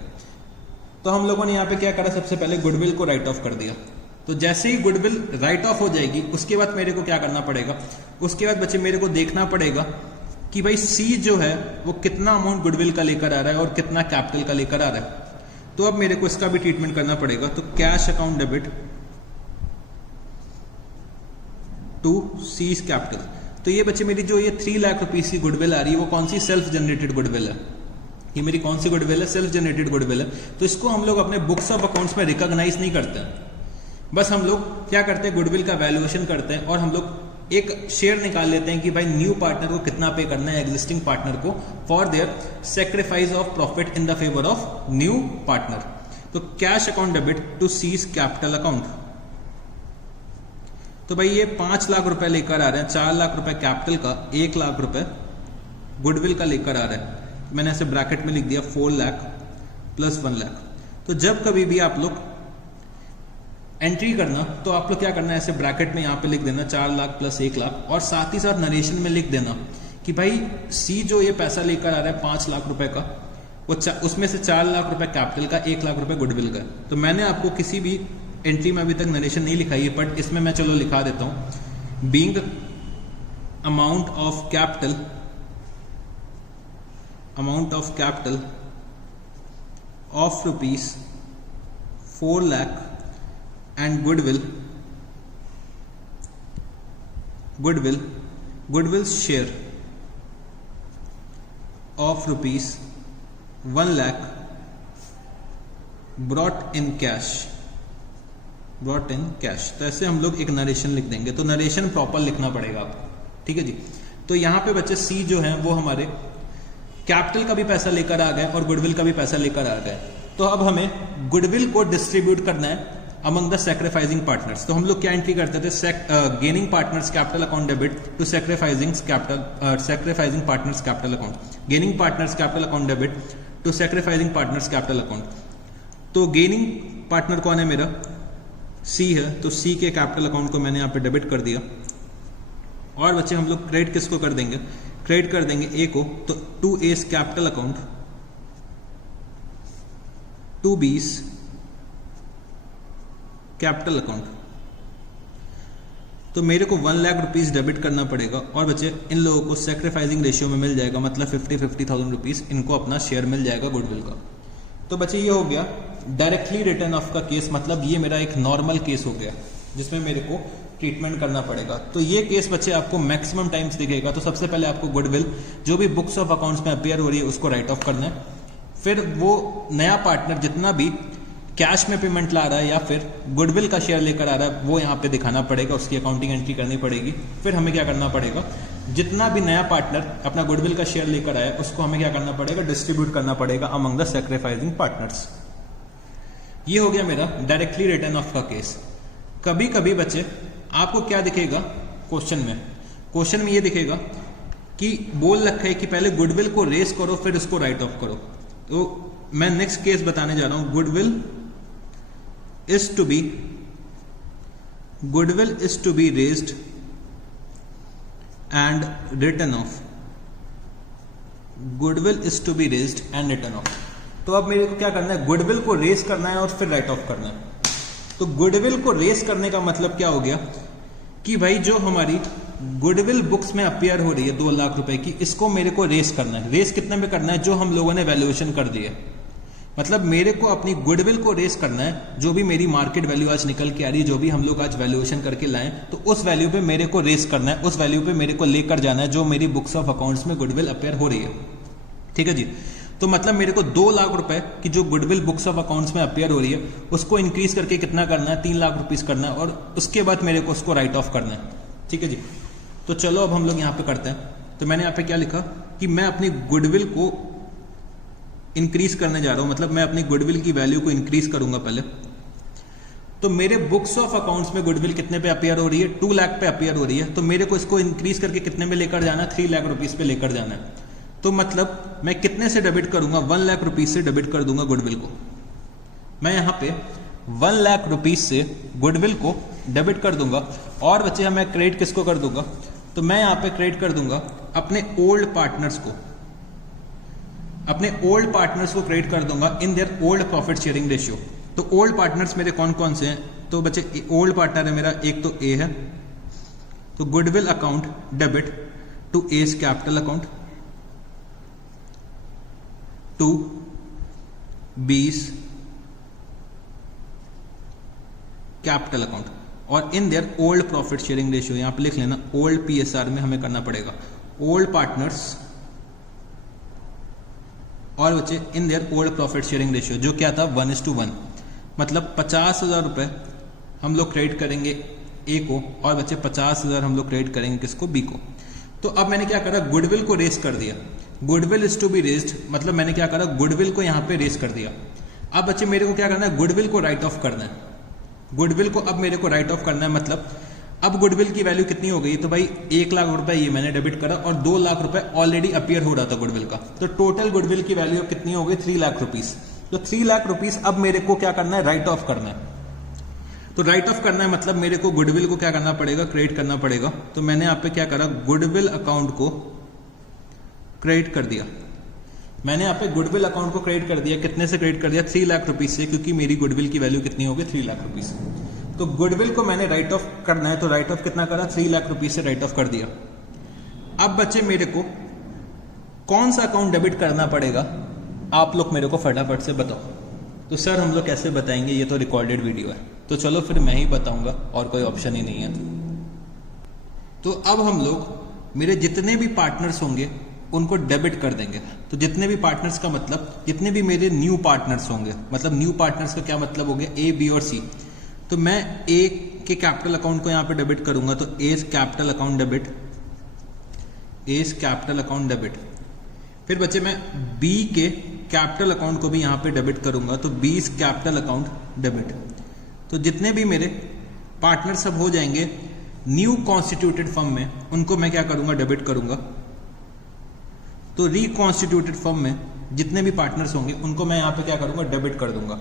तो हम लोगों ने यहाँ पे क्या करा, सबसे पहले गुडविल को राइट ऑफ कर दिया। तो जैसे ही गुडविल राइट ऑफ हो जाएगी उसके बाद मेरे को क्या करना पड़ेगा, उसके बाद बच्चे मेरे को देखना पड़ेगा कि भाई सी जो है वो कितना अमाउंट गुडविल का लेकर आ रहा है और कितना कैपिटल का लेकर आ रहा है। तो अब मेरे को इसका भी ट्रीटमेंट करना पड़ेगा। तो cash account debit to C's capital. तो ये बच्चे मेरी जो ये 3 लाख रुपीस की गुडविल आ रही है वो कौन सी, सेल्फ जनरेटेड गुडविल है। ये मेरी कौन सी गुडविल है, सेल्फ जनरेटेड गुडविल है। तो इसको हम लोग अपने बुक्स ऑफ अकाउंट्स में रिकॉग्नाइज नहीं करते हैं, बस हम लोग क्या करते हैं, गुडविल का वैल्यूएशन करते हैं और हम लोग एक शेयर निकाल लेते हैं कि भाई न्यू पार्टनर को कितना पे करना है एग्जिस्टिंग पार्टनर को for their sacrifice of profit in the favour of new partner. तो cash account debit to C's capital account. तो भाई ये 5 लाख रुपए लेकर आ रहे हैं, 4 लाख रुपए कैपिटल का, 1 लाख रुपए गुडविल का लेकर आ रहे हैं। मैंने ऐसे ब्रैकेट में लिख दिया 4 लाख प्लस 1 लाख। तो जब कभी भी आप लोग एंट्री करना तो आप लोग क्या करना है, ऐसे ब्रैकेट में यहाँ पे लिख देना 4 लाख प्लस 1 लाख और साथ ही साथ नरेशन में लिख देना कि भाई सी जो ये पैसा लेकर आ रहा है 5 लाख रुपए का, वो उसमें से 4 लाख रुपए कैपिटल का, 1 लाख रुपए गुडविल का। तो मैंने आपको किसी भी एंट्री में अभी तक नरेशन नहीं लिखाई है, बट इसमें मैं चलो लिखा देता हूं, being amount of capital, amount of capital of rupees 4 lakh and goodwill share of rupees 1 lakh brought in cash, brought in cash. तो ऐसे हम लोग एक नरेशन लिख देंगे। तो नरेशन प्रॉपर लिखना पड़ेगा आपको, ठीक है जी। तो यहां पे बच्चे सी जो है वो हमारे कैपिटल का भी पैसा लेकर आ गए और गुडविल का भी पैसा लेकर आ गए। तो अब हमें गुडविल को डिस्ट्रीब्यूट करना है अमंग द सैक्रिफाइसिंग पार्टनर्स। तो हम लोग क्या एंट्री करते थे, gaining partners capital account debit to sacrificing partners capital account, gaining partners capital account debit to sacrificing partners capital account. तो गेनिंग पार्टनर कौन है, मेरा सी है। तो सी के कैपिटल अकाउंट को मैंने यहां पे डेबिट कर दिया। और बच्चे हम लोग क्रेडिट किसको कर देंगे, क्रेडिट कर देंगे ए को। तो to A's capital account, to B's capital account. तो मेरे को 1 लाख रुपीस डेबिट करना पड़ेगा और बच्चे इन लोगों को सैक्रिफाइसिंग रेशियो में मिल जाएगा, मतलब 50,000 रुपीस इनको अपना शेयर मिल जाएगा गुडविल का। तो बच्चे ये हो गया डायरेक्टली रिटर्न ऑफ का केस, मतलब ये मेरा एक नॉर्मल केस हो गया जिसमें मेरे को ट्रीटमेंट करना पड़ेगा। तो ये केस बच्चे आपको मैक्सिमम टाइम्स दिखेगा। तो सबसे पहले आपको गुडविल जो भी बुक्स ऑफ अकाउंट्स में अपीयर हो रही है उसको राइट ऑफ करना है। फिर वो नया पार्टनर जितना भी कैश में पेमेंट ला रहा है या फिर गुडविल का शेयर लेकर आ रहा है वो यहाँ पे दिखाना पड़ेगा, उसकी अकाउंटिंग एंट्री करनी पड़ेगी। फिर हमें क्या करना पड़ेगा, जितना भी नया पार्टनर अपना गुडविल का शेयर लेकर आया उसको हमें क्या करना पड़ेगा, डिस्ट्रीब्यूट करना पड़ेगा अमंग द सैक्रिफाइसिंग पार्टनर्स। ये हो गया मेरा डायरेक्टली रिटर्न ऑफ का केस। कभी कभी बच्चे आपको क्या दिखेगा, क्वेश्चन में ये दिखेगा कि बोल रखा है कि पहले गुडविल को रेस करो फिर उसको राइट ऑफ करो। तो मैं नेक्स्ट केस बताने जा रहा हूं। Goodwill is to be raised and written off. Goodwill is to be raised and written off. तो अब मेरे को क्या करना है, गुडविल को रेस करना है और फिर राइट ऑफ करना है। तो गुडविल को रेस करने का मतलब क्या हो गया कि भाई जो हमारी गुडविल बुक्स में अपीयर हो रही है 2 लाख रुपए की, इसको मेरे को रेस करना है। रेस कितने में करना है, जो हम लोगों ने वैल्यूएशन कर दी है। मतलब मेरे को अपनी गुडविल को रेस करना है, जो भी मेरी मार्केट वैल्यू आज निकल के आ रही है, जो भी हम लोग आज वैल्यूएशन करके लाएं, तो उस वैल्यू पे मेरे को रेस करना है, उस वैल्यू पे मेरे को लेकर जाना है जो मेरी बुक्स ऑफ अकाउंट्स में गुडविल अपीयर हो रही है। ठीक है जी। तो मतलब मेरे को 2 लाख रुपए की जो गुडविल बुक्स ऑफ अकाउंट्स में अपीयर हो रही है उसको इंक्रीज करके कितना करना है, 3 लाख रुपीस करना है, और उसके बाद मेरे को उसको राइट ऑफ करना है। ठीक है जी। तो चलो अब हम लोग यहाँ पे करते हैं। तो मैंने यहाँ पे क्या लिखा कि मैं अपनी गुडविल को इंक्रीज करने जा रहा हूं, मतलब मैं अपनी गुडविल की वैल्यू को इंक्रीज करूंगा पहले। तो मेरे बुक्स ऑफ अकाउंट्स में गुडविल कितने पे अपीयर हो रही है, 2 लाख पे अपीयर हो रही है। तो मेरे को इसको इंक्रीज करके कितने में लेकर जाना है, 3 लाख रुपीस पे लेकर जाना है। तो मतलब मैं कितने से डेबिट करूंगा, 1 लाख रुपीस से डेबिट कर दूंगा गुडविल को। मैं यहाँ पे 1 लाख रुपीस से गुडविल को डेबिट कर दूंगा। और बच्चे मैं क्रेडिट किसको कर दूंगा, तो मैं यहाँ पे क्रेडिट कर दूंगा अपने ओल्ड पार्टनर्स को। अपने ओल्ड पार्टनर्स को क्रेडिट कर दूंगा इन their old profit sharing ratio. तो ओल्ड पार्टनर्स मेरे कौन कौन से हैं, तो बच्चे ओल्ड पार्टनर है मेरा, एक तो ए है, तो goodwill account debit to A's capital account, to B's capital account, और in their old profit sharing ratio. यहां पे लिख लेना, ओल्ड पीएसआर में हमें करना पड़ेगा ओल्ड पार्टनर्स और बच्चे इन their old profit sharing ratio, जो क्या था 1:1। मतलब 50,000 रुपए हम लोग क्रेडिट करेंगे ए को, और बच्चे 50,000 हम लोग क्रेडिट करेंगे किसको, बी को। तो अब मैंने क्या करा, गुडविल को रेस कर दिया। Goodwill is to be raised, मतलब मैंने क्या करा, गुडविल को यहां पे रेस कर दिया। अब बच्चे मेरे को क्या करना है, गुडविल को राइट ऑफ करना है। गुडविल को अब मेरे को राइट ऑफ करना है। मतलब अब गुडविल की वैल्यू कितनी हो गई, तो भाई 1 लाख रुपए ये मैंने डेबिट करा और 2 लाख रुपए ऑलरेडी अपीयर हो रहा था गुडविल का। तो टोटल गुडविल की वैल्यू कितनी हो गई, 3 लाख रुपीस। तो 3 लाख रुपीस अब मेरे को क्या करना है, राइट ऑफ करना है। तो राइट ऑफ करना है मतलब मेरे को गुडविल को क्या करना पड़ेगा, क्रेडिट करना पड़ेगा। तो मैंने यहाँ पे क्या करा, गुडविल अकाउंट को क्रेडिट कर दिया। मैंने यहाँ पे गुडविल अकाउंट को क्रेडिट कर दिया। कितने से क्रेडिट कर दिया, 3 लाख रुपीस से, क्योंकि मेरी गुडविल की वैल्यू कितनी हो गई, 3 लाख रुपीस। तो गुडविल को मैंने राइट ऑफ करना है, तो राइट ऑफ कितना करा, 3 लाख रुपीस से राइट ऑफ कर दिया। अब बच्चे मेरे को कौन सा अकाउंट डेबिट करना पड़ेगा, आप लोग मेरे को फटाफट से बताओ। तो सर हम लोग कैसे बताएंगे, ये तो रिकॉर्डेड वीडियो है। तो चलो फिर मैं ही बताऊंगा, और कोई ऑप्शन ही नहीं है। तो अब हम लोग मेरे जितने भी पार्टनर्स होंगे उनको डेबिट कर देंगे। तो जितने भी पार्टनर्स का मतलब जितने भी मेरे न्यू पार्टनर्स होंगे, मतलब न्यू पार्टनर्स का क्या मतलब हो गया, ए, बी और सी। तो मैं ए के कैपिटल अकाउंट को यहां पे डेबिट करूंगा, तो A's capital account debit, A's capital account debit. फिर बच्चे मैं बी के कैपिटल अकाउंट को भी यहां पे डेबिट करूंगा, तो बीस कैपिटल अकाउंट डेबिट। तो जितने भी मेरे पार्टनर सब हो जाएंगे न्यू कॉन्स्टिट्यूटेड फर्म में, उनको मैं क्या करूंगा, डेबिट करूंगा। तो रिकॉन्स्टिट्यूटेड फर्म में जितने भी पार्टनर्स होंगे उनको मैं यहां पे क्या करूंगा, डेबिट कर दूंगा।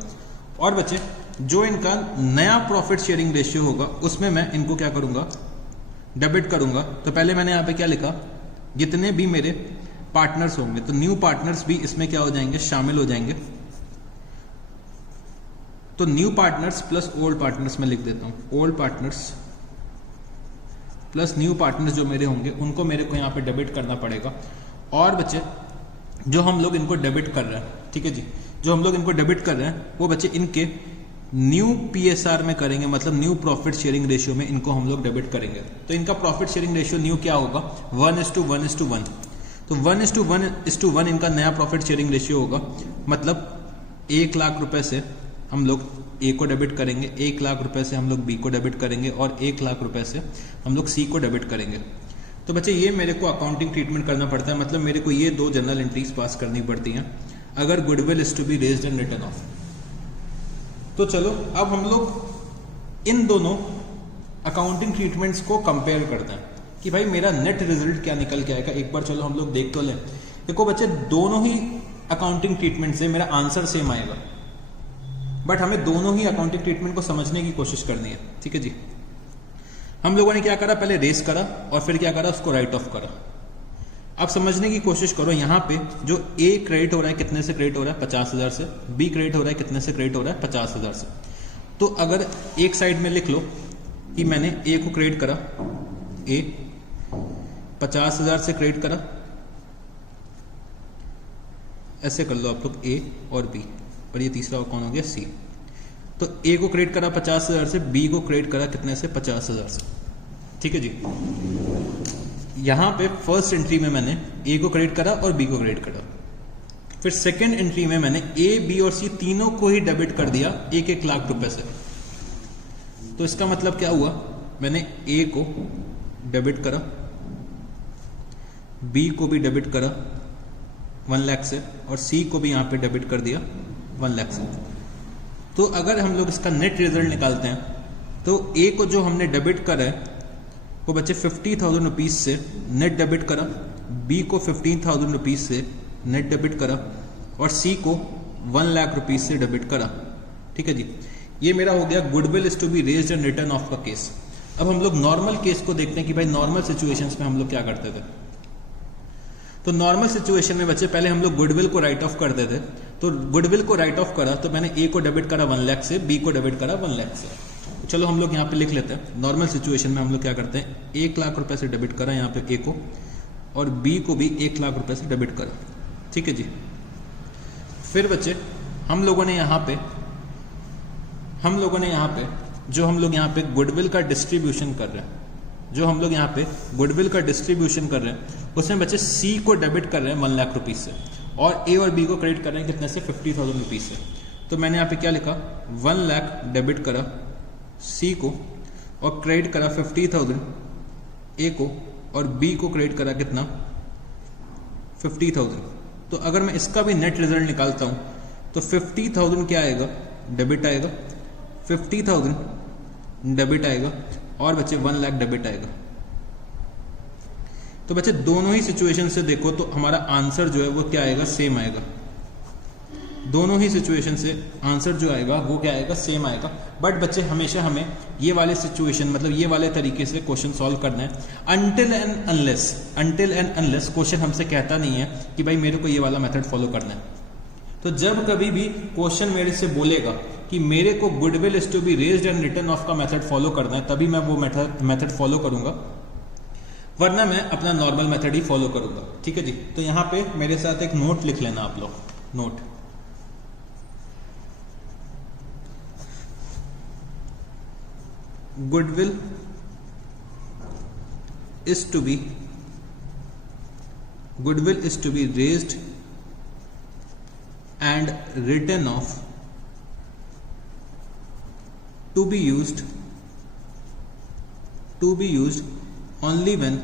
और बच्चे जो इनका नया प्रॉफिट शेयरिंग रेशियो होगा उसमें मैं इनको क्या करूंगा, डेबिट करूंगा। तो पहले मैंने यहां पे क्या लिखा, जितने भी मेरे पार्टनर्स होंगे, तो न्यू पार्टनर्स भी इसमें क्या हो जाएंगे, शामिल हो जाएंगे। तो new partners plus old partners में लिख देता हूं, old partners plus new partners जो मेरे होंगे उनको मेरे को यहां पे डेबिट करना पड़ेगा। और बच्चे जो हम लोग इनको डेबिट कर रहे हैं, ठीक है जी, जो हम लोग इनको डेबिट कर रहे हैं वो बच्चे इनके न्यू पीएसआर में करेंगे, मतलब न्यू प्रॉफिट शेयरिंग रेशियो में इनको हम लोग डेबिट करेंगे। तो इनका प्रॉफिट शेयरिंग रेशियो न्यू क्या होगा, 1:1:1। तो 1:1:1 इनका नया प्रॉफिट शेयरिंग रेशियो होगा। मतलब 1 लाख रुपए से हम लोग ए को डेबिट करेंगे, 1 लाख रुपए से हम लोग बी को डेबिट करेंगे, और 1 लाख रुपए से हम लोग सी को डेबिट करेंगे। तो बच्चे ये मेरे को अकाउंटिंग ट्रीटमेंट करना पड़ता है, मतलब मेरे को ये 2 जनरल एंट्रीज पास करनी पड़ती हैं अगर goodwill is to be raised and written off. तो चलो अब हम लोग इन दोनों अकाउंटिंग ट्रीटमेंट्स को कंपेयर करते हैं कि भाई मेरा नेट रिजल्ट क्या निकल के आएगा। एक बार चलो हम लोग देख तो लें। देखो बच्चे, दोनों ही अकाउंटिंग ट्रीटमेंट से मेरा आंसर सेम आएगा, बट हमें दोनों ही अकाउंटिंग ट्रीटमेंट को समझने की कोशिश करनी है। ठीक है जी। हम लोगों ने क्या करा, पहले रेस करा और फिर क्या करा, उसको राइट ऑफ करा। अब समझने की कोशिश करो, यहां पे जो ए क्रेडिट हो रहा है कितने से क्रेडिट हो रहा है, 50,000 से। बी क्रेडिट हो रहा है कितने से क्रेडिट हो रहा है, 50,000 से। तो अगर एक साइड में लिख लो कि मैंने ए को क्रेडिट करा, ए 50,000 से क्रेडिट करा, ऐसे कर लो आप लोग, ए और बी, और ये तीसरा कौन हो गया, सी। तो ए को क्रेडिट करा 50,000 से, बी को क्रेडिट करा कितने से, 50,000 से। ठीक है जी। यहां पे फर्स्ट एंट्री में मैंने ए को क्रेडिट करा और बी को क्रेडिट करा। फिर सेकंड एंट्री में मैंने ए, बी और सी तीनों को ही डेबिट कर दिया 1-1 लाख रुपए से। तो इसका मतलब क्या हुआ, मैंने ए को डेबिट करा, बी को भी डेबिट करा 1 लाख से, और सी को भी यहां पे डेबिट कर दिया 1 लाख से। तो अगर हम लोग इसका नेट रिजल्ट निकालते हैं तो ए को जो हमने डेबिट करा है वो बच्चे 50,000 रुपीज से नेट डेबिट करा, बी को 15,000 रुपीज से नेट डेबिट करा, और सी को 1 लाख रुपीज से डेबिट करा। ठीक है जी। ये मेरा हो गया goodwill is to be raised and written off का केस। अब हम लोग नॉर्मल केस को देखते हैं कि भाई नॉर्मल सिचुएशंस में हम लोग क्या करते थे। तो नॉर्मल सिचुएशन में बच्चे पहले हम लोग गुडविल को राइट ऑफ करते थे। तो गुडविल को राइट ऑफ करा तो मैंने ए को डेबिट करा 1 लाख से, बी को डेबिट करा 1 लाख से। चलो हम लोग यहाँ पे लिख लेते हैं। नॉर्मल सिचुएशन में हम लोग क्या करते हैं, 1 लाख रुपए से डेबिट करा यहाँ पे ए को, और बी को भी 1 लाख रुपए से डेबिट करा। ठीक है जी। फिर बच्चे हम लोगों ने यहाँ पे जो हम लोग यहाँ पे गुडविल का डिस्ट्रीब्यूशन कर रहे हैं, उसमें बच्चे सी को डेबिट कर रहे हैं 1 लाख रुपीज से, और ए और बी को क्रेडिट कर रहे हैं कितने से, 50,000 रुपीज से। तो मैंने यहाँ पे क्या लिखा, 1 लाख डेबिट करा सी को, और क्रेडिट करा 50,000 ए को, और बी को क्रेडिट करा कितना, 50,000। तो अगर मैं इसका भी नेट रिजल्ट निकालता हूं तो 50,000 क्या आएगा, डेबिट आएगा, 50,000 डेबिट आएगा, और बच्चे 1 लाख डेबिट आएगा। तो बच्चे दोनों ही सिचुएशन से देखो तो हमारा आंसर जो है वो क्या आएगा, सेम आएगा। दोनों ही सिचुएशन से आंसर जो आएगा वो क्या आएगा, सेम आएगा। बट बच्चे हमेशा हमें ये वाले सिचुएशन, मतलब ये वाले तरीके से क्वेश्चन सॉल्व करना है अनटिल एंड अनलेस क्वेश्चन हमसे कहता नहीं है कि भाई मेरे को ये वाला मेथड फॉलो करना है। तो जब कभी भी क्वेश्चन मेरे से बोलेगा कि मेरे को goodwill is to be raised and written off का मेथड फॉलो करना है, तभी मैं वो मेथड फॉलो करूंगा, वरना मैं अपना नॉर्मल मेथड ही फॉलो करूंगा। ठीक है जी। तो यहां पे मेरे साथ एक नोट लिख लेना आप लोग, note. Goodwill is to be raised and written off to be used only when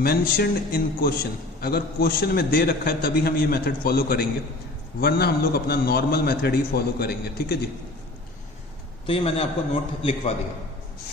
mentioned in question। अगर क्वेश्चन में दे रखा है तभी हम ये मेथड फॉलो करेंगे, वरना हम लोग अपना नॉर्मल मेथड ही फॉलो करेंगे। ठीक है जी। तो ये मैंने आपको नोट लिखवा दिया।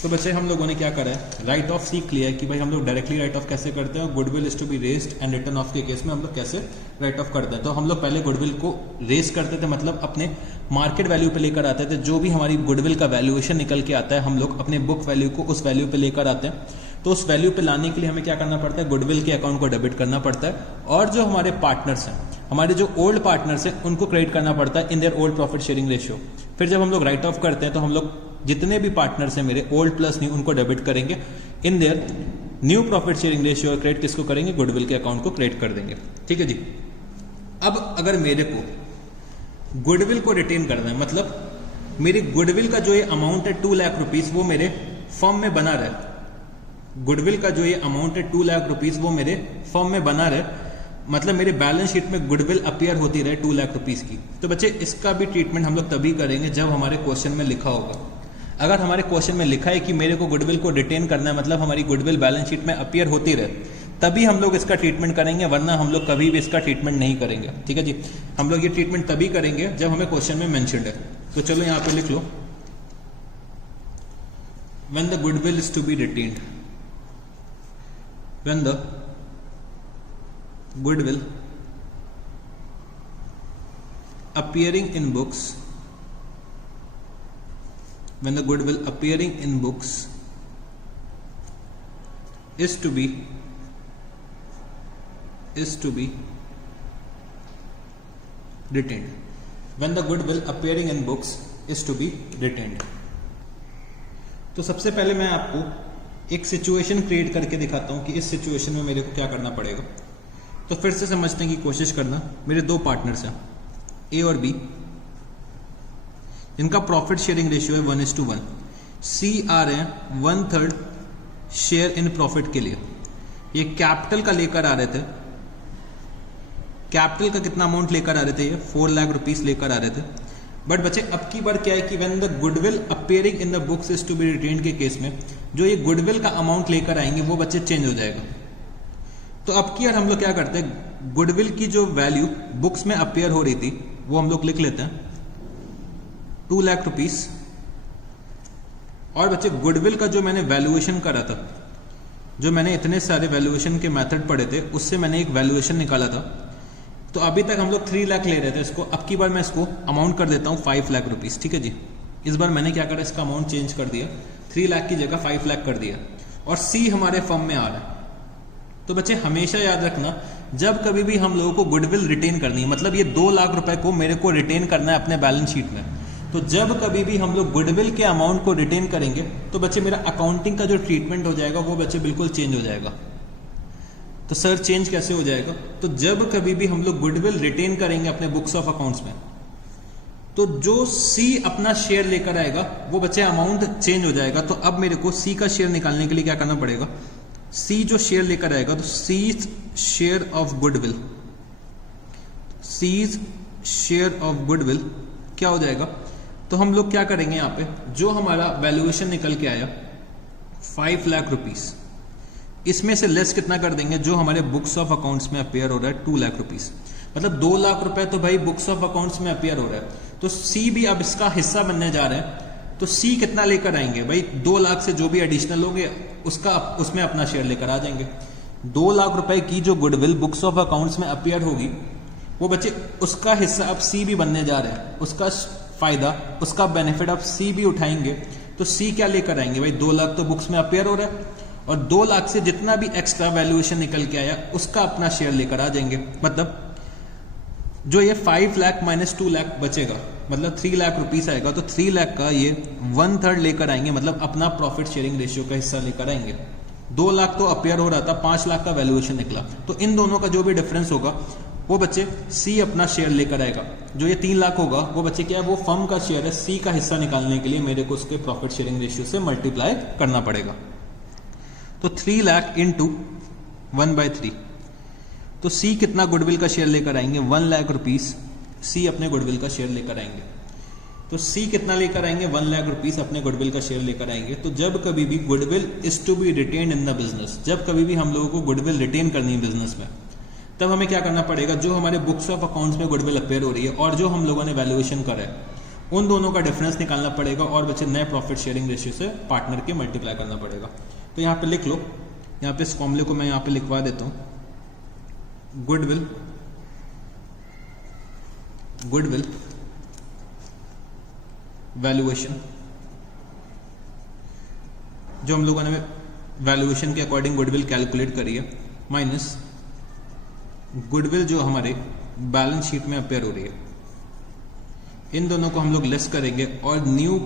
तो बच्चे हम लोगों ने क्या करा है, राइट ऑफ सीख लिया है कि भाई हम लोग डायरेक्टली राइट ऑफ कैसे करते हैं, और goodwill is to be raised and written off के केस में हम लोग कैसे राइट ऑफ करते हैं। तो हम लोग पहले गुडविल को रेज करते थे, मतलब अपने मार्केट वैल्यू पे लेकर आते थे। जो भी हमारी गुडविल का वैल्यूएशन निकल के आता है, हम लोग अपने बुक वैल्यू को उस वैल्यू पे लेकर आते हैं। तो उस वैल्यू पे लाने के लिए हमें क्या करना पड़ता है, गुडविल के अकाउंट को डेबिट करना पड़ता है, और जो हमारे पार्टनर्स हैं, हमारे जो ओल्ड पार्टनर्स हैं, उनको क्रेडिट करना पड़ता है इन their old profit sharing ratio. फिर जब हम लोग राइट ऑफ करते हैं तो हम लोग जितने भी पार्टनर्स हैं मेरे, ओल्ड प्लस न्यू, उनको डेबिट करेंगे in their new profit sharing ratio, और क्रेडिट किसको करेंगे, गुडविल के अकाउंट को क्रेडिट कर देंगे। ठीक है जी। अब अगर मेरे को गुडविल को रिटेन करना है, मतलब मेरी गुडविल का जो ये अमाउंट है 2 लाख रुपीज, वो मेरे फर्म में बना रहे। गुडविल का जो ये अमाउंट है 2 लाख रुपीज, वो मेरे फर्म में बना रहे, मतलब मेरे बैलेंस शीट में गुडविल अपीयर होती रहे 2 लाख रुपीज की। तो बच्चे इसका भी ट्रीटमेंट हम लोग तभी करेंगे जब हमारे क्वेश्चन में लिखा होगा। अगर हमारे क्वेश्चन में लिखा है कि मेरे को गुडविल को रिटेन करना है, मतलब हमारी गुडविल बैलेंस शीट में अपीयर होती रहे, तभी हम लोग इसका ट्रीटमेंट करेंगे, वरना हम लोग कभी भी इसका ट्रीटमेंट नहीं करेंगे। ठीक है जी। हम लोग ये ट्रीटमेंट तभी करेंगे जब हमें क्वेश्चन में मेंशन्ड है। तो चलो यहाँ पे लिख लो when the goodwill is to be retained, when the goodwill appearing in books, when the goodwill appearing in books is to be retained, when the goodwill appearing in books is to be retained। तो सबसे पहले मैं आपको एक situation create करके दिखाता हूं कि इस सिचुएशन में मेरे को क्या करना पड़ेगा। तो फिर से समझने की कोशिश करना। मेरे दो पार्टनर्स हैं ए और बी, इनका प्रॉफिट शेयरिंग रेशियो है 1:1। सी आ रहे हैं 1/3 शेयर इन प्रॉफिट के लिए। ये कैपिटल का लेकर आ रहे थे, कैपिटल का कितना अमाउंट लेकर आ रहे थे, ये 4 लाख रुपीस लेकर आ रहे थे। बट बच्चे अब की बार क्या है कि when the goodwill appearing in the books is to be retained के केस में जो ये गुडविल का अमाउंट लेकर आएंगे वो बच्चे चेंज हो जाएगा। तो अब की बार हम लोग क्या करते हैं, गुडविल की जो वैल्यू बुक्स में अपीयर हो रही थी वो हम लोग लिख लेते हैं 2 लाख रुपीस। और बच्चे गुडविल का जो मैंने वैल्यूएशन करा था, जो मैंने इतने सारे वैल्यूएशन के मेथड पढ़े थे उससे मैंने एक वैल्यूएशन निकाला था। तो अभी तक हम लोग 3 लाख ले रहे थे इसको, अब की बार मैं इसको अमाउंट कर देता हूं 5 लाख रुपीस। ठीक है जी, इस बार मैंने क्या करा, इसका अमाउंट चेंज कर दिया, 3 लाख की जगह 5 लाख कर दिया। और सी हमारे फर्म में आ रहा है। तो बच्चे हमेशा याद रखना, जब कभी भी हम लोगों को गुडविल रिटेन करनी है, मतलब ये 2 लाख रुपए को मेरे को रिटेन करना है अपने बैलेंस शीट में, तो जब कभी भी हम लोग गुडविल के अमाउंट को रिटेन करेंगे तो बच्चे मेरा अकाउंटिंग का जो ट्रीटमेंट हो जाएगा वो बच्चे बिल्कुल चेंज हो जाएगा। तो सर चेंज कैसे हो जाएगा, तो जब कभी भी हम लोग गुडविल रिटेन करेंगे अपने बुक्स ऑफ अकाउंट्स में तो जो सी अपना शेयर लेकर आएगा वो बच्चे अमाउंट चेंज हो जाएगा। तो अब मेरे को सी का शेयर निकालने के लिए क्या करना पड़ेगा, सी जो शेयर लेकर आएगा तो C's share of goodwill, C's share of goodwill क्या हो जाएगा। तो हम लोग क्या करेंगे, यहां पे जो हमारा वैल्यूएशन निकल के आया 5 लाख रुपीस, इसमें से लेस कितना कर देंगे, जो हमारे बुक्स ऑफ अकाउंट्स में अपेयर हो रहा है 2 लाख रुपीस। मतलब 2 लाख रुपए तो भाई बुक्स ऑफ अकाउंट्स में अपेयर हो रहा है, तो सी भी अब इसका हिस्सा बनने जा रहे हैं। तो सी कितना लेकर आएंगे भाई, 2 लाख से जो भी एडिशनल होंगे उसका उसमें अपना शेयर लेकर आ जाएंगे। 2 लाख रुपए की जो गुडविल बुक्स ऑफ अकाउंट्स में अपेयर होगी वो बच्चे उसका हिस्सा अब सी भी बनने जा रहे हैं, उसका फायदा उसका बेनिफिट अब सी भी उठाएंगे। तो सी क्या लेकर आएंगे भाई, 2 लाख तो बुक्स में अपेयर हो रहा है और 2 लाख से जितना भी एक्स्ट्रा वैल्यूएशन निकल के आया उसका अपना शेयर लेकर आ जाएंगे। मतलब जो ये 5 लाख माइनस 2 लाख बचेगा, मतलब 3 लाख रुपीस आएगा, तो 3 लाख का ये 1/3 लेकर आएंगे, मतलब अपना प्रॉफिट शेयरिंग रेशियो का हिस्सा लेकर आएंगे। 2 लाख तो अपेयर हो रहा था, 5 लाख का वैल्यूएशन निकला, तो इन दोनों का जो भी डिफरेंस होगा वो बच्चे सी अपना शेयर लेकर आएगा। जो ये 3 लाख होगा वो बच्चे क्या है, वो फर्म का शेयर है, सी का हिस्सा निकालने के लिए मेरे को उसके प्रॉफिट शेयरिंग रेशियो से मल्टीप्लाई करना पड़ेगा। तो 3 लाख इंटू 1/3, तो सी कितना गुडविल का शेयर लेकर आएंगे, 1 लाख रुपीस सी अपने गुडविल का शेयर लेकर आएंगे। तो सी कितना लेकर आएंगे, 1 लाख रुपीस अपने गुडविल का शेयर लेकर आएंगे। तो जब कभी भी goodwill is to be retained in the business, जब कभी भी हम लोगों को गुडविल रिटेन करनी है बिजनेस में, तब हमें क्या करना पड़ेगा, जो हमारे बुक्स ऑफ अकाउंट्स में गुडविल अपेयर हो रही है और जो हम लोगों ने वैल्यूएशन करा है उन दोनों का डिफरेंस निकालना पड़ेगा और बच्चे नए प्रॉफिट शेयरिंग रेशियो से पार्टनर के मल्टीप्लाई करना पड़ेगा। तो यहाँ पे लिख लो, यहाँ पे इस फॉर्मूले को मैं यहाँ पे लिखवा देता हूं, गुडविल वैल्यूएशन, जो हम लोगों ने वैल्यूएशन के अकॉर्डिंग गुडविल कैलकुलेट करी है, माइनस गुडविल जो हमारे बैलेंस शीट में अपेयर हो रही है, इन दोनों को हम लोग लेस करेंगे और न्यू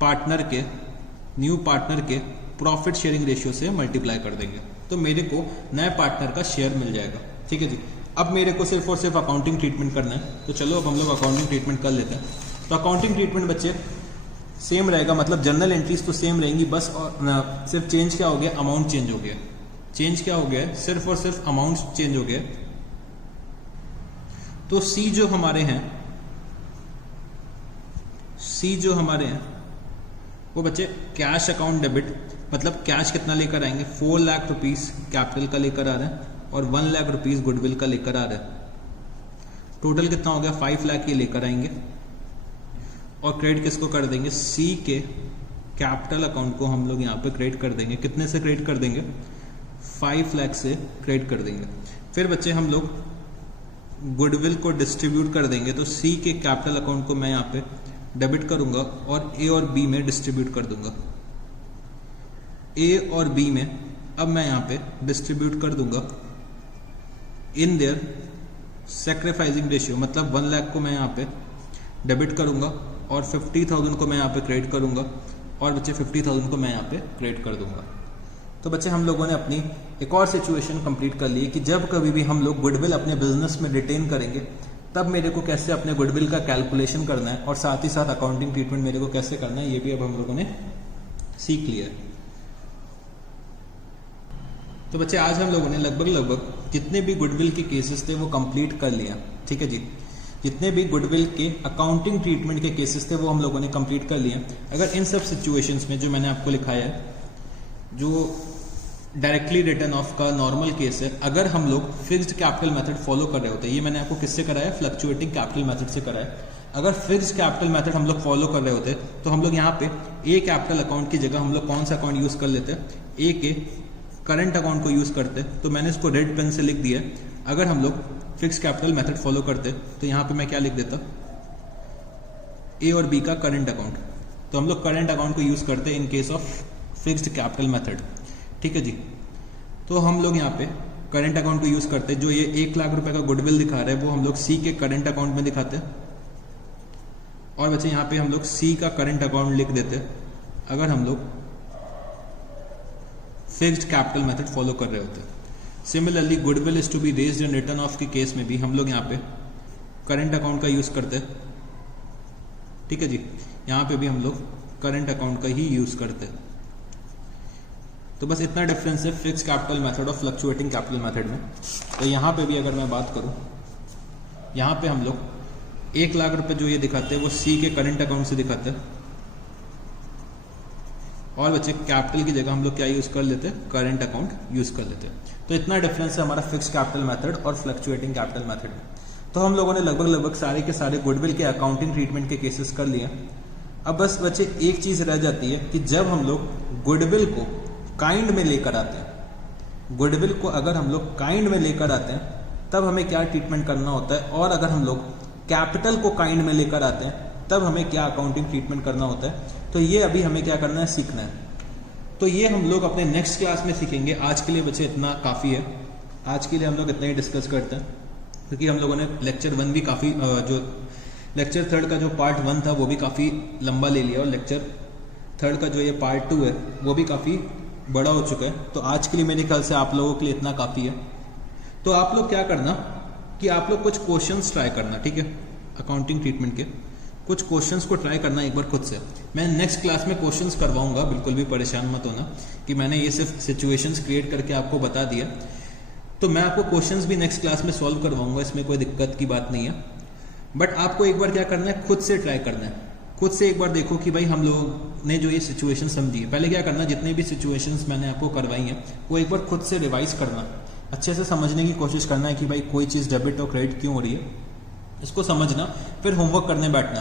पार्टनर के प्रॉफिट शेयरिंग रेशियो से मल्टीप्लाई कर देंगे। तो मेरे को नए पार्टनर का शेयर मिल जाएगा। ठीक है जी, अब मेरे को सिर्फ और सिर्फ अकाउंटिंग ट्रीटमेंट करना है। तो चलो अब हम लोग अकाउंटिंग ट्रीटमेंट कर लेते हैं। तो अकाउंटिंग ट्रीटमेंट बच्चे सेम रहेगा, मतलब जर्नल एंट्रीज तो सेम रहेंगी, बस और सिर्फ चेंज क्या हो गया, अमाउंट चेंज हो गया। चेंज क्या हो गया, सिर्फ और सिर्फ अमाउंट चेंज हो गया। तो सी जो हमारे हैं वो बच्चे कैश अकाउंट डेबिट, मतलब कैश कितना लेकर आएंगे, 4 लाख रुपीस कैपिटल का लेकर आ रहे हैं और 1 लाख रुपीस गुडविल का लेकर आ रहे हैं। टोटल कितना हो गया, 5 लाख ये लेकर आएंगे और क्रेडिट किसको कर देंगे, सी के कैपिटल अकाउंट को हम लोग यहाँ पे क्रिएट कर देंगे। कितने से क्रिएट कर देंगे? 5 लाख से क्रिएट कर देंगे। फिर बच्चे हम लोग गुडविल को डिस्ट्रीब्यूट कर देंगे। तो सी के कैपिटल अकाउंट को मैं यहाँ पे डेबिट करूंगा और ए और बी में डिस्ट्रीब्यूट कर दूंगा। ए और बी में अब मैं यहाँ पे डिस्ट्रीब्यूट कर दूंगा इन देयर सैक्रिफाइसिंग रेशियो, मतलब 1 लाख को मैं यहाँ पे डेबिट करूंगा और 50,000 को मैं यहाँ पे क्रेडिट करूंगा और बच्चे 50,000 को मैं यहाँ पे क्रेडिट कर दूंगा। तो बच्चे हम लोगों ने अपनी एक और सिचुएशन कंप्लीट कर ली कि जब कभी भी हम लोग गुडविल अपने बिजनेस में रिटेन करेंगे तब मेरे को कैसे अपने गुडविल का कैलकुलेशन करना है और साथ ही साथ अकाउंटिंग ट्रीटमेंट मेरे को कैसे करना है, ये भी अब हम लोगों ने सीख लिया है। तो बच्चे आज हम लोगों ने लगभग जितने भी गुडविल के केसेस थे वो कंप्लीट कर लिया। ठीक है जी, जितने भी गुडविल के अकाउंटिंग ट्रीटमेंट के केसेस थे वो हम लोगों ने कंप्लीट कर लिए। अगर इन सब सिचुएशंस में जो मैंने आपको लिखाया है, जो डायरेक्टली रिटर्न ऑफ का नॉर्मल केस है, अगर हम लोग फिक्स्ड कैपिटल मेथड फॉलो कर रहे होते हैं, ये मैंने आपको किससे कराया? फ्लक्चुएटिंग कैपिटल मेथड से कराया। अगर फिक्स्ड कैपिटल मेथड हम लोग फॉलो कर रहे होते तो हम लोग यहाँ पे ए कैपिटल अकाउंट की जगह हम लोग कौन सा अकाउंट यूज कर लेते? ए के करंट अकाउंट को यूज करते। तो मैंने इसको रेड पेन से लिख दिया। अगर हम लोग फिक्स कैपिटल मेथड फॉलो करते तो यहाँ पे मैं क्या लिख देता? ए और बी का करंट अकाउंट। तो हम लोग करंट अकाउंट को यूज करते in case of fixed capital method. ठीक है जी, तो हम लोग यहाँ पे करंट अकाउंट को यूज करते। जो ये 1 लाख रुपए का गुडविल दिखा रहे हैं वो हम लोग सी के करंट अकाउंट में दिखाते और बच्चे यहाँ पे हम लोग सी का करंट अकाउंट लिख देते अगर हम लोग फिक्स्ड कैपिटल मेथड फॉलो कर रहे होते। Similarly goodwill is to be raised in written off के केस में भी हम लोग यहाँ पे करंट अकाउंट का यूज करते। ठीक है जी, यहाँ पे भी हम लोग करंट अकाउंट का ही यूज करते। तो बस इतना डिफरेंस है फिक्स कैपिटल मेथड और फ्लक्चुएटिंग कैपिटल मेथड में। तो यहाँ पे भी अगर मैं बात करूँ, यहाँ पे हम लोग 1 लाख रुपए जो ये दिखाते हैं वो सी के करंट अकाउंट से दिखाते हैं और बच्चे कैपिटल की जगह हम लोग क्या यूज कर लेते हैं? करंट अकाउंट यूज कर लेते हैं। तो इतना डिफरेंस है हमारा फिक्स कैपिटल मेथड और फ्लक्चुएटिंग कैपिटल मेथड में। तो हम लोगों ने लगभग सारे के सारे गुडविल के अकाउंटिंग ट्रीटमेंट के केसेस कर लिए। अब बस बच्चे एक चीज रह जाती है कि जब हम लोग गुडविल को काइंड में लेकर आते हैं, गुडविल को अगर हम लोग काइंड में लेकर आते हैं तब हमें क्या ट्रीटमेंट करना होता है, और अगर हम लोग कैपिटल को काइंड में लेकर आते हैं तब हमें क्या अकाउंटिंग ट्रीटमेंट करना होता है। तो ये अभी हमें क्या करना है? सीखना है। तो ये हम लोग अपने नेक्स्ट क्लास में सीखेंगे। आज के लिए बच्चे इतना काफ़ी है। आज के लिए हम लोग इतना ही डिस्कस करते हैं क्योंकि हम लोगों ने लेक्चर 1 भी काफ़ी जो लेक्चर 3 का जो पार्ट 1 था वो भी काफ़ी लंबा ले लिया और लेक्चर 3 का जो ये पार्ट 2 है वो भी काफ़ी बड़ा हो चुका है। तो आज के लिए मेरे ख्याल से आप लोगों के लिए इतना काफ़ी है। तो आप लोग क्या करना कि आप लोग कुछ क्वेश्चंस ट्राई करना। ठीक है, अकाउंटिंग ट्रीटमेंट के कुछ क्वेश्चंस को ट्राई करना एक बार खुद से। मैं नेक्स्ट क्लास में क्वेश्चंस करवाऊंगा, बिल्कुल भी परेशान मत होना कि मैंने ये सिर्फ सिचुएशंस क्रिएट करके आपको बता दिया। तो मैं आपको क्वेश्चंस भी नेक्स्ट क्लास में सॉल्व करवाऊंगा, इसमें कोई दिक्कत की बात नहीं है। बट आपको एक बार क्या करना है? खुद से ट्राई करना है। खुद से एक बार देखो कि भाई हम लोग ने जो ये सिचुएशन समझी है, पहले क्या करना, जितने भी सिचुएशंस मैंने आपको करवाई हैं वो एक बार खुद से रिवाइज करना, अच्छे से समझने की कोशिश करना है कि भाई कोई चीज़ डेबिट और क्रेडिट क्यों हो रही है, इसको समझना, फिर होमवर्क करने बैठना।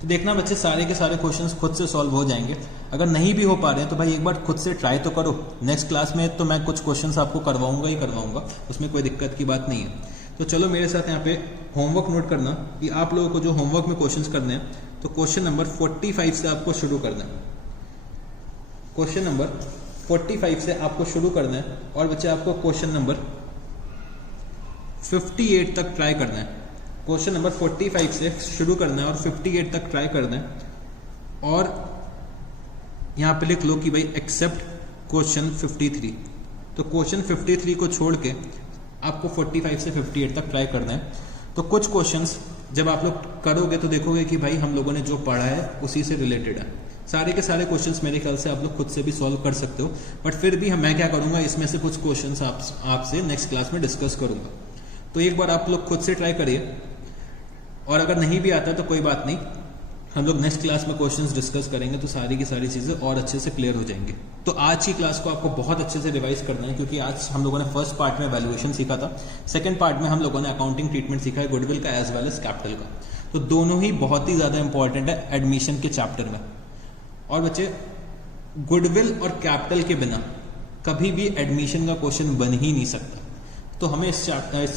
तो देखना बच्चे सारे के सारे क्वेश्चंस खुद से सॉल्व हो जाएंगे। अगर नहीं भी हो पा रहे हैं तो भाई एक बार खुद से ट्राई तो करो। नेक्स्ट क्लास में तो मैं कुछ क्वेश्चंस आपको करवाऊंगा ही करवाऊंगा, उसमें कोई दिक्कत की बात नहीं है। तो चलो मेरे साथ यहाँ पे होमवर्क नोट करना कि आप लोगों को जो होमवर्क में क्वेश्चंस करने हैं, तो क्वेश्चन नंबर 45 से आपको शुरू करना है। क्वेश्चन नंबर 45 से आपको शुरू करना है और बच्चे आपको क्वेश्चन नंबर 58 तक ट्राई करना है। क्वेश्चन नंबर 45 से शुरू करना है और 58 तक ट्राई करना है। और यहाँ पे लिख लो कि भाई एक्सेप्ट क्वेश्चन 53। तो क्वेश्चन 53 को छोड़ के आपको 45 से 58 तक ट्राई करना है। तो कुछ क्वेश्चंस जब आप लोग करोगे तो देखोगे कि भाई हम लोगों ने जो पढ़ा है उसी से रिलेटेड है। सारे के सारे क्वेश्चंस मेरे ख्याल से आप लोग खुद से भी सॉल्व कर सकते हो, बट फिर भी मैं क्या करूंगा, इसमें से कुछ क्वेश्चंस आपसे नेक्स्ट क्लास में डिस्कस करूंगा। तो एक बार आप लोग खुद से ट्राई करिए, और अगर नहीं भी आता तो कोई बात नहीं, हम लोग नेक्स्ट क्लास में क्वेश्चंस डिस्कस करेंगे तो सारी की सारी चीजें और अच्छे से क्लियर हो जाएंगी। तो आज की क्लास को आपको बहुत अच्छे से रिवाइज करना है, क्योंकि आज हम लोगों ने फर्स्ट पार्ट में वैल्यूएशन सीखा था, सेकंड पार्ट में हम लोगों ने अकाउंटिंग ट्रीटमेंट सीखा है गुडविल का एज वेल एज कैपिटल का। तो दोनों ही बहुत ही ज्यादा इंपॉर्टेंट है एडमिशन के चैप्टर में। और बच्चे गुडविल और कैपिटल के बिना कभी भी एडमिशन का क्वेश्चन बन ही नहीं सकता। तो हमें इस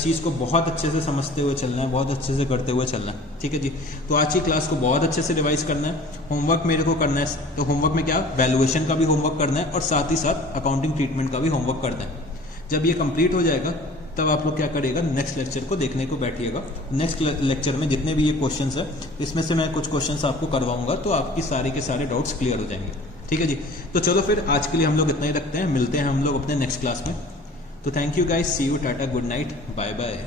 चीज़ को बहुत अच्छे से समझते हुए चलना है, बहुत अच्छे से करते हुए चलना है, ठीक है जी। तो आज की क्लास को बहुत अच्छे से रिवाइज करना है। होमवर्क मेरे को करना है, तो होमवर्क में क्या, वैल्यूएशन का भी होमवर्क करना है और साथ ही साथ अकाउंटिंग ट्रीटमेंट का भी होमवर्क करना है। जब ये कंप्लीट हो जाएगा तब आप लोग क्या करिएगा, नेक्स्ट लेक्चर को देखने को बैठिएगा। नेक्स्ट लेक्चर में जितने भी ये क्वेश्चंस है इसमें से मैं कुछ क्वेश्चंस आपको करवाऊंगा, तो आपकी सारे के सारे डाउट्स क्लियर हो जाएंगे, ठीक है जी। तो चलो फिर आज के लिए हम लोग इतना ही रखते हैं, मिलते हैं हम लोग अपने नेक्स्ट क्लास में। तो thank you guys, see you, tata, good night, bye bye.